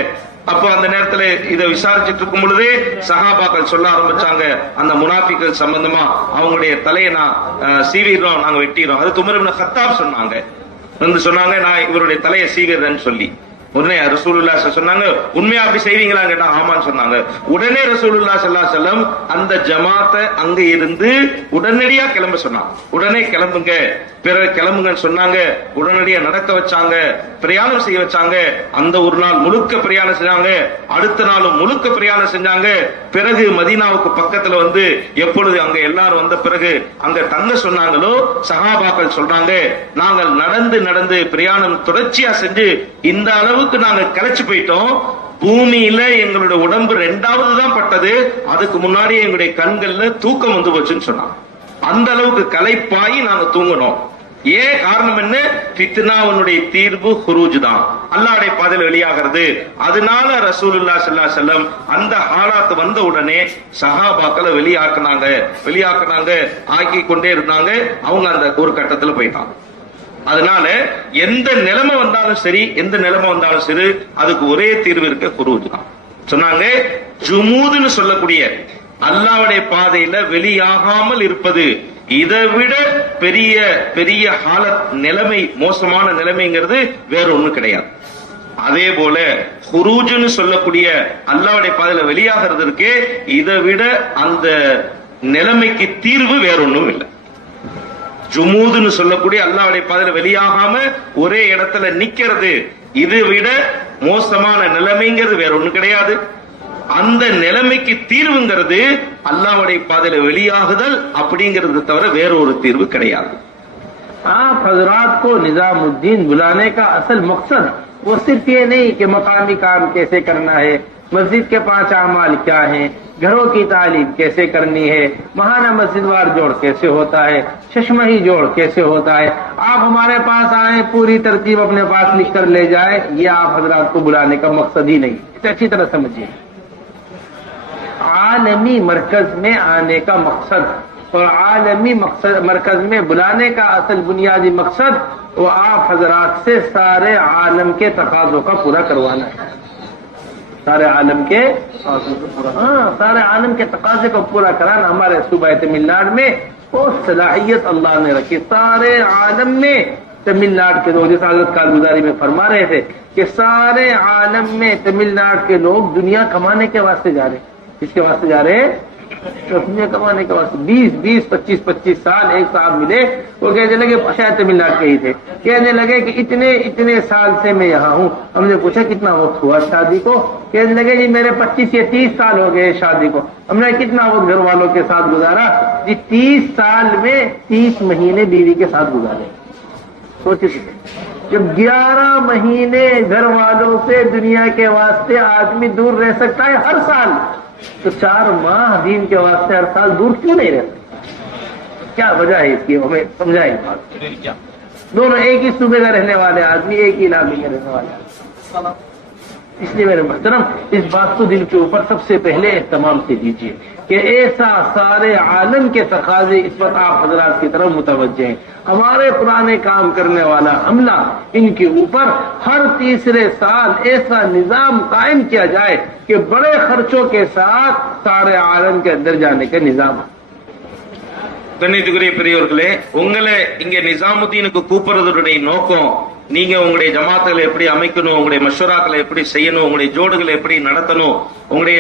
அப்போ அந்த நேரத்துல இதை விசாரிச்சுட்டு இருக்கும் பொழுதே சஹாபாக்கள் சொல்ல ஆரம்பிச்சாங்க, அந்த முனாஃபிக்கள் சம்பந்தமா அவங்களுடைய தலையை நான் சீவிடுறோம், நாங்க வெட்டிடுறோம். அது உமர் இப்னு கத்தாப் சொன்னாங்க. வந்து சொன்னாங்க நான் இவருடைய தலையை சீவிடுறேன்னு சொல்லி. உடனே ரசூலுல்லாஹி சொன்னாங்க, உண்மையா அப்படி செய்வீங்களான்னு கேட்டா ஆமான்னு சொன்னாங்க. உடனே ரசூலுல்லாஹி ஸல்லல்லாஹு அலைஹி வஸல்லம் அந்த ஜமாத்தை அங்க இருந்து உடனடியா கிளம்ப சொன்னாங்க. உடனே கிளம்புங்க, பிறகு கிளம்புங்கன்னு சொன்னாங்க. உடனடியா நடக்க வச்சாங்க, பிரயாணம் செய்ய வச்சாங்க. அந்த ஒரு நாள் முழுக்க பிரயாணம் செஞ்சாங்க, அடுத்த நாளும் முழுக்க பிரயாணம் செஞ்சாங்க. பிறகு மதீனாவுக்கு பக்கத்துல வந்து எப்பொழுது அங்க எல்லாரும் வந்த பிறகு அங்க தங்க சொன்னாங்களோ, சஹாபாக்கள் சொல்றாங்க, நாங்கள் நடந்து நடந்து பிரயாணம் தொடர்ச்சியா செஞ்சு இந்த அளவுக்கு நாங்க களைச்சு போயிட்டோம். பூமியில எங்களுடைய உடம்பு ரெண்டாவது தான் பட்டது, அதுக்கு முன்னாடி எங்களுடைய கண்கள்ல தூக்கம் வந்து போச்சுன்னு சொன்னாங்க. அந்த அளவுக்கு களைப்பாயி நாங்க தூங்கணும். ஏன் காரணம் என்ன? ஃபித்னாவுடைய தீர்வு குரூஜ் தான், அல்லாஹ்வுடைய பாதையில வெளியாகிறது. அதனால ரசூலுல்லாஹி ஸல்லல்லாஹு அலைஹி வஸல்லம் அந்த ஹாலாத் வந்த உடனே சஹாபாக்களை வெளியாக்குனாங்க, ஆக்கி கொண்டே இருந்தாங்க. அவங்க அந்த ஒரு கட்டத்துல போயிட்டாங்க. அதனால எந்த நிலைமை வந்தாலும் சரி, எந்த நிலைமை வந்தாலும் சரி, அதுக்கு ஒரே தீர்வு இருக்க குரூஜ் தான் சொன்னாங்க. ஜுமூதுன்னு சொல்லக்கூடிய அல்லாஹ்வுடைய பாதையில வெளியாகாமல் இருப்பது, இதை விட பெரிய பெரிய ஹாலத் நிலைமை, மோசமான நிலைமைங்கிறது வேற ஒண்ணும் கிடையாது. அதே போல குரூஜ்னு சொல்லக்கூடிய அல்லாஹ்வுடைய பாதையில வெளியாகிறது இருக்கே, இதை விட அந்த நிலைமைக்கு தீர்வு வேற ஒண்ணும் இல்லை. ஜுமூதுன்னு சொல்லக்கூடிய அல்லாஹ்வுடைய பாதையில வெளியாகாம ஒரே இடத்துல நிக்கிறது, இதை விட மோசமான நிலைமைங்கிறது வேற ஒண்ணு கிடையாது. அந்த நிலைமைக்கு தீர்வுங்கிறது அல்லாஹ்வுடைய பாதையில வெளியாகுதல் அப்படிங்கிறது தவிர வேற ஒரு தீர்வு கிடையாது. आप हजरात को निजामुद्दीन बुलाने का असल मकसद वो सिर्फ ये नहीं कि मकामी काम कैसे करना है, मस्जिद के 5 अमाल क्या हैं, घरों की तालीम कैसे करनी है, महाना मस्जिदवार जोड़ कैसे होता है, चश्मही जोड़ कैसे होता है, आप हमारे पास आए पूरी तरतीब अपने पास लिख कर ले जाए, ये आप हजरात को बुलाने का मकसद ही नहीं। इसे अच्छी तरह समझिए। आलमी मरकज में आने का मकसद और आलमी मरकज में बुलाने का असल बुनियादी मकसद वो आप हजरात से सारे आलम के तकाज़ों का पूरा करवाना है। सारे आलम के सारे आलम के तकाज़े को पूरा कराना हमारे सूबा तमिलनाडु में वो सलाहियत अल्लाह ने रखी। सारे आलम में तमिलनाडु के लोग, जिस हज़रत कारगुजारी में फरमा रहे थे कि सारे आलम में तमिलनाडु के लोग दुनिया कमाने के वास्ते जा रहे। किसके वास्ते जा रहे? दुनिया कमाने के वास्ते। 20-20, 25-25 साल एक साहब मिले, वो कहने लगे, शायद तमिलनाडु के ही थे, कहने लगे कि इतने साल से मैं यहाँ हूँ। हमने पूछा कितना वक्त हुआ शादी को? कहने लगे जी मेरे 25 या 30 साल हो गए शादी को। हमने कितना वक्त घर वालों के साथ गुजारा? जी 30 साल में 30 महीने बीवी के साथ गुजारे। सोचिए जब 11 महीने घर वालों से दुनिया के वास्ते आदमी दूर रह सकता है हर साल, तो 4 माह दीन के वास्ते हर साल दूर क्यों नहीं रहते? क्या वजह है इसकी, हमें समझाए बात। दोनों एक ही सूबे का रहने वाले आदमी, एक ही इलाके के रहने वाले आदमी। इसलिए मेरे मोहतरम, इस बात को दिल के ऊपर सबसे पहले एहतमाम से दीजिए कि ऐसा सारे आलम के तकाजे इस वक्त आप हजरात की तरफ मुतवज्जे हैं। हमारे पुराने काम करने वाला हमला इनके ऊपर हर तीसरे साल ऐसा निजाम कायम किया जाए कि बड़े खर्चों के साथ सारे आलम के अंदर जाने का निजाम। கண்ணியத்துக்குரிய பெரியவர்களே, உங்களை இங்க நிசாமுதீனுக்கு கூப்பிடுறதுடைய நோக்கம், நீங்க உங்களுடைய ஜமாத்துகளை எப்படி அமைக்கணும், உங்களுடைய மஷூராக்களை எப்படி செய்யணும், உங்களுடைய ஜோடுகளை எப்படி நடத்தணும், உங்களுடைய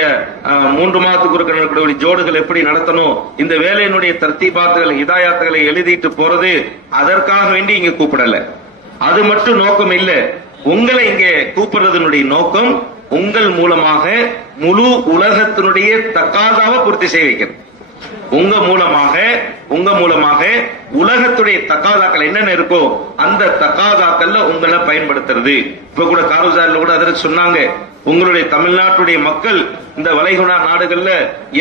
3 மாதத்துக்கு இருக்கிற ஜோடுகள் எப்படி நடத்தணும், இந்த வேலையினுடைய தர்த்தீபாத்துகளை ஹிதாயாத்துகளை எழுதிட்டு போறது, அதற்காக வேண்டி இங்க கூப்பிடல. அது மட்டும் நோக்கம் இல்ல. உங்களை இங்க கூப்பிடுறதனுடைய நோக்கம் உங்கள் மூலமாக முழு உலகத்தினுடைய தக்காதாவை பூர்த்தி செய்ய வைக்கிறது. உங்க மூலமாக உலகத்துடைய தக்காதாக்கள் என்னென்ன இருக்கோ அந்த தக்காதாக்கள்ல உங்களை பயன்படுத்துறது. இப்ப கூட காரூசாரில கூட அதற்கு சொன்னாங்க, உங்களுடைய தமிழ்நாட்டுடைய மக்கள் இந்த வளைகுடா நாடுகள்ல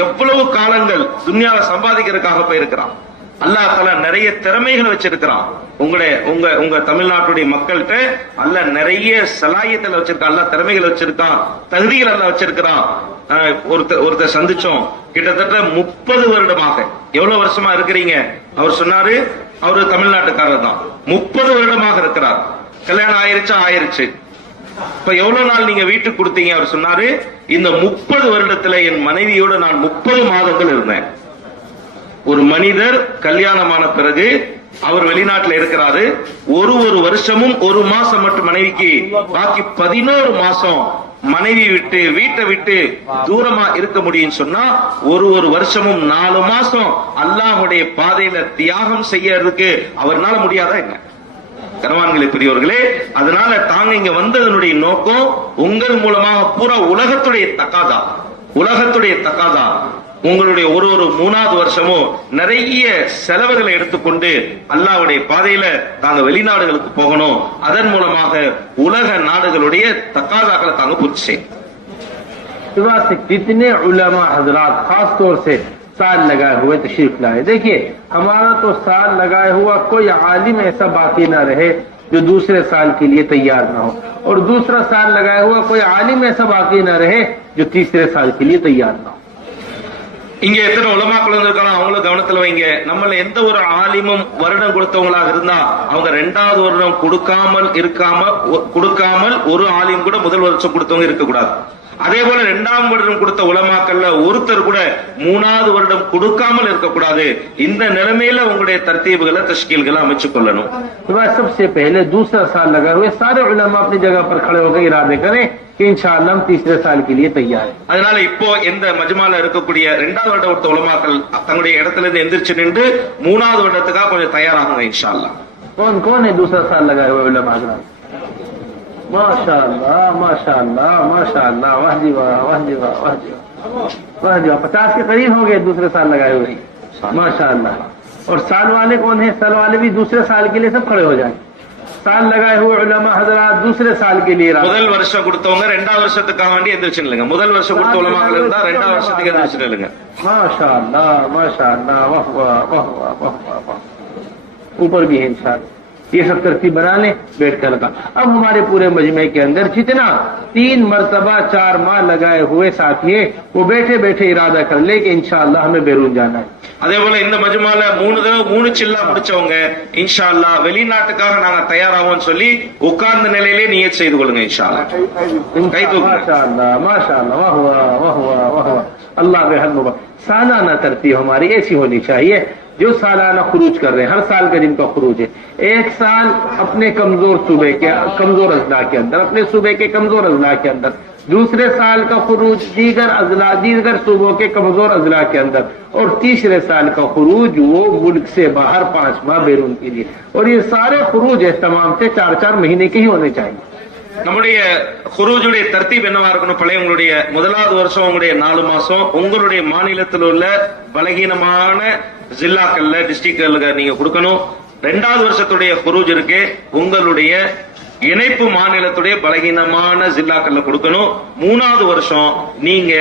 எவ்வளவு காலங்கள் துன்யாவை சம்பாதிக்கிறதுக்காக போயிருக்கிறான். அல்லாஹ் தஆலா நிறைய திறமைகளை வச்சிருக்கிறான். உங்க தமிழ்நாட்டுடைய மக்கள்கிட்ட அல்லாஹ் நிறைய சலாயத்துல வச்சிருக்கான், அல்லாஹ் திறமைகளை வச்சிருக்கான், தகுதிகள் அல்லாஹ் வச்சிருக்கிறான். ஒருத்தர் சந்திச்சோம், கிட்டத்தட்ட 30 வருடமாக. எவ்வளவு வருஷமா இருக்கிறீங்க? அவர் சொன்னாரு, அவரு தமிழ்நாட்டுக்காரர் தான், 30 வருடமாக இருக்கிறார். கல்யாணம் ஆயிருச்சு. இப்ப எவ்வளவு நாள் நீங்க வீட்டுக்கு கொடுத்தீங்க? அவர் சொன்னாரு, இந்த 30 வருடத்துல என் மனைவியோட நான் 30 மாதங்கள் இருந்தேன். ஒரு மனிதர் கல்யாணமான பிறகு அவர் வெளிநாட்டுல இருக்கிறாரு, ஒரு வருஷமும் 1 மாசம் மட்டும் மனைவிக்கு, பாக்கி 11 மாசம் மனைவி விட்டு வீட்டை விட்டு தூரமா இருக்க முடியும் சொன்னா, ஒரு வருஷமும் 4 மாசம் அல்லாஹ்வுடைய பாதையில தியாகம் செய்யறதுக்கு அவர்னால முடியாதா என்ன? கனவான்களே, பெரியவர்களே, அதனால தாங்க இங்க வந்ததனுடைய நோக்கம் உங்கள் மூலமாக பூரா உலகத்துடைய தக்காதா உங்களுடைய ஒரு 3வது வருஷமும் நிறைய செலவுகளை எடுத்துக்கொண்டு அல்லாஹ்வுடைய பாதையில தாங்க வெளிநாடுகளுக்கு போகணும். அதன் மூலமாக உலக நாடுகளுடைய தக்காதாக்களை தாங்க பூர்த்தி செய்யணும். कितने उलमा हजरात खास तौर से साल लगाए हुए तशरीफ लाए। देखिए, हमारा तो साल लगाए हुआ कोई आलिम ऐसा बाकी ना रहे जो दूसरे साल के लिए तैयार ना हो, और दूसरा साल लगाया हुआ कोई आलिम ऐसा बाकी ना रहे जो तीसरे साल के लिए तैयार ना हो। இங்க எத்தனை உலமாக்கள் இருக்காங்க, அவங்கள கவனத்துல வைங்க. நம்மள எந்த ஒரு ஆலிமும் வருடம் கொடுத்தவங்களாக இருந்தா அவங்க 2வது வருடம் கொடுக்காமல் ஒரு ஆலிம் கூட முதல் வருஷம் கொடுத்தவங்க இருக்கக்கூடாது. அதே போல 2ஆம் வருடம் கொடுத்த உலமாக்கள்ல ஒருத்தர் கூட 3வது வருடம் கொடுக்காமல் இருக்கக்கூடாது. இந்த நிலைமையில உங்களுடைய தர்த்தீபுகளை தஷ்கீல்களை அமைச்சு கொள்ளணும். सबसे पहले दूसरा साल लगा हुए सारे उलमा अपनी जगह पर खड़े होकर इरादे करें कि इंशाअल्लाह हम तीसरे साल के लिए तैयार है. அதனால இப்போ எந்த மஜ்மால இருக்கக்கூடிய 2வது வருடம் கொடுத்த உலமாக்கள் தங்களுடைய இடத்துல இருந்து எந்திரிச்சு நின்று 3வது வருடத்துக்காக கொஞ்சம் தயாராகுங்க இன்ஷாஅல்லாஹ். कौन है दूसरा साल लगाए हुए उलमा हजरात? माशाअल्लाह माशाअल्लाह माशाअल्लाह, वाह जी वाह, वाह जी वाह, वाह जी वाह, 50 के करीब हो गए दूसरे साल लगाए हुए माशाअल्लाह. और साल वाले कौन है? साल वाले भी दूसरे साल के लिए सब खड़े हो जाए. साल लगाए हुए उलमा हजरात दूसरे साल के लिए முதல் வருஷம் கொடுத்தவங்க 2வது வருஷத்துக்காக வேண்டி எந்திரிச்சு நில்லுங்க. முதல் வருஷம் கொடுத்த உலமாக்கள் இருந்தா 2வது வருஷத்துக்கு எந்திரிச்சு நில்லுங்க. माशाअल्लाह माशाअल्लाह, वाह वाह वाह वाह वाह. ऊपर भी है इंशाअल्लाह. ये सब तरतीब बना लें, बैठ कर लगा. अब हमारे पूरे मजमे के अंदर जितना 3 मरतबा 4 माह लगाए हुए साथी है, वो बैठे बैठे इरादा कर ले कि इंशाअल्लाह हमें बैरून जाना है. அதே போல இந்த மஜ்மால 3 சில்லா முடிச்சவங்க இன்ஷா அல்லாஹ் வெளிநாட்டுக்காக நாங்க தயாராவோம் சொல்லி உட்கார்ந்த நிலையிலே நியத் செய்து கொள்ளுங்க இன்ஷா அல்லாஹ். கை தூக்குங்க. माशाअल्लाह माशाअल्लाह, वाह वाह वाह वाह वाह वाह. अल्लाह बेहद मुबारक. सालाना तरतीब हमारी ऐसी होनी चाहिए जो सालाना खुरूज कर रहे हैं, हर साल का जिनका खुरूज है. एक साल अपने कमजोर सूबे के कमजोर अजला के अंदर, अपने सूबे के कमजोर अजला के अंदर, दूसरे साल का खुरूज दीगर सूबों के कमजोर अजला के अंदर, और तीसरे साल का खुरूज वो मुल्क से बाहर 5 माह बैरून के लिए. और ये सारे खुरूज तमाम से 4-4 महीने के ही होने चाहिए. நம்முடைய குரூஜுடைய தர்த்தீப் என்னவா இருக்கணும்? பழைய உங்களுடைய 1வது வருஷம் உங்களுடைய 4 மாசம் உங்களுடைய மாநிலத்தில் உள்ள பலகீனமான ஜில்லாக்கள்ல டிஸ்ட்ரிக்ட்ல நீங்க கொடுக்கணும். 2வது வருஷத்துடைய குரூஜ் இருக்கு உங்களுடைய இணைப்பு மாநிலத்துடைய பலகீனமான ஜில்லாக்கள்ல கொடுக்கணும். 3வது வருஷம் நீங்க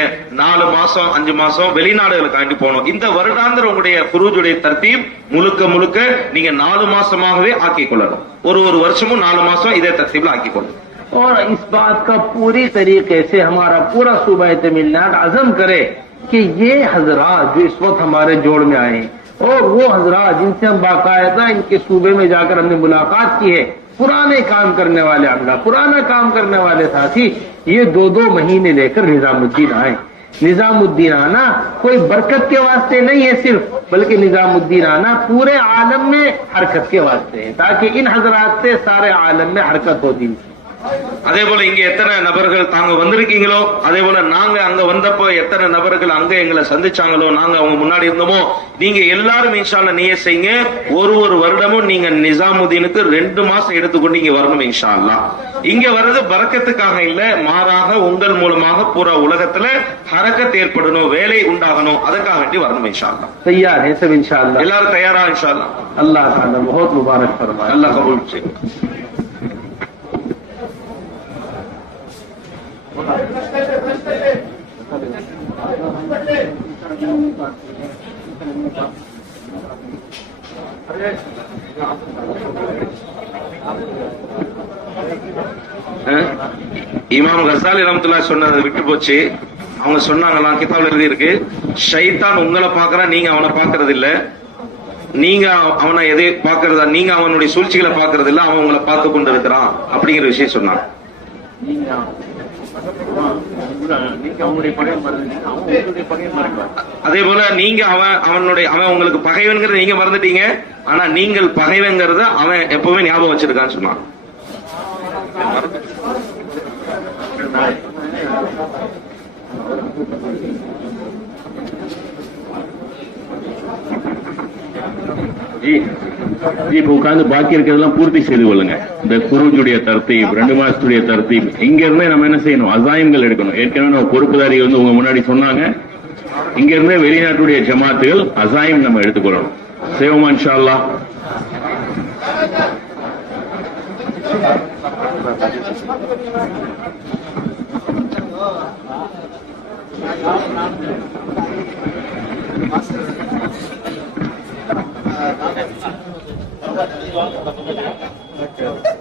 4 மாசம் 5 மாசம் வெளிநாடுகளுக்கு ஆண்டி போகணும். இந்த வருடாந்திர உங்களுடைய குரூஜுடைய தர்த்தீப் முழுக்க முழுக்க நீங்க 4 மாசமாகவே ஆக்கிக் கொள்ளணும். ஒரு வருஷமும் 4 மாசம் இதே தர்த்தீப்ல ஆக்கிக் கொள்ளணும். और इस बात का पूरी तरीके से हमारा पूरा सूबा तमिलनाडु अज़म करे कि ये हजरात जो इस वक्त हमारे जोड़ में आए और वो हजरात जिनसे हम बाकायदा इनके सूबे में जाकर हमने मुलाकात की है, पुराने काम करने वाले अमला, पुराना काम करने वाले साथी, ये 2-2 महीने लेकर निजामुद्दीन आए। निजामुद्दीन आना कोई बरकत के वास्ते नहीं है सिर्फ, बल्कि निजामुद्दीन आना पूरे आलम में हरकत के वास्ते है, ताकि इन हजरात से सारे आलम में हरकत होती है। அதே போல இங்க எத்தனை நபர்கள் தாங்க வந்திருக்கீங்களோ, அதே போல நாங்க அங்க வந்தப்போ எத்தனை நபர்கள் அங்க எங்களை சந்திச்சாங்களோ, நாங்க அவங்க முன்னாடி இருந்தோமோ, நீங்க எல்லாரும் இன்ஷா அல்லாஹ் நியத் செய்யுங்க. ஒரு வருடமும் நீங்க நிசாமுதீனுக்கு 2 மாசம் எடுத்துக்கொண்டு இங்க வரணும் இன்ஷா அல்லாஹ். இங்க வர்றது பரக்கத்துக்காக இல்ல, மாறாக உங்கள் மூலமாக பூரா உலகத்துல ஹரக்கத் ஏற்படணும், வேலை உண்டாகணும், அதுக்காக வேண்டி வரணும் இன்ஷா அல்லாஹ். तैयार है सब इंशाअल्लाह? எல்லாரும் தயாரா இன்ஷா அல்லாஹ்? अल्लाह ताला बहुत मुबारक फरमाए, अल्लाह कबूल करे। இமாம் கசாலி ரஹ்மத்துல்லாஹி சொன்னதை விட்டு போச்சு. அவங்க சொன்னாங்களாம், கிதாப்ல எழுதி இருக்கு, ஷைத்தான் உங்களை பார்க்கறான், நீங்க அவனை பார்க்கறது இல்ல, நீங்க அவனை எதை பார்க்கறதா, நீங்க அவனுடைய சூழ்ச்சிகளை பார்க்கறது இல்ல, அவன் உங்களை பார்த்து கொண்டு இருக்கிறான் அப்படிங்கிற விஷயம் சொன்னாங்க. அதே போல நீங்க அவன் உங்களுக்கு பகைவன்கிறத நீங்க மறந்துட்டீங்க, ஆனா நீங்கள் பகைவன்கிறத அவன் எப்பவுமே ஞாபகம் வச்சிருக்கான்னு சொன்னான். இப்ப உட்கார்ந்து பாக்கி இருக்கிறதெல்லாம் பூர்த்தி செய்து கொள்ளுங்க. இந்த குருஜுடைய தர்த்தீப், 2 மாசத்துடைய தர்த்தீப், இங்க இருந்தே நம்ம என்ன செய்யணும், அசாயங்கள் எடுக்கணும். ஏற்கனவே நம்ம பொறுப்புதாரி வந்து உங்க முன்னாடி சொன்னாங்க, இங்க இருந்தே வெளிநாட்டுடைய ஜமாத்துகள் அசாயம் நம்ம எடுத்துக்கொள்ளணும். செய்வோமா இன்ஷா அல்லாஹ்? Gracias.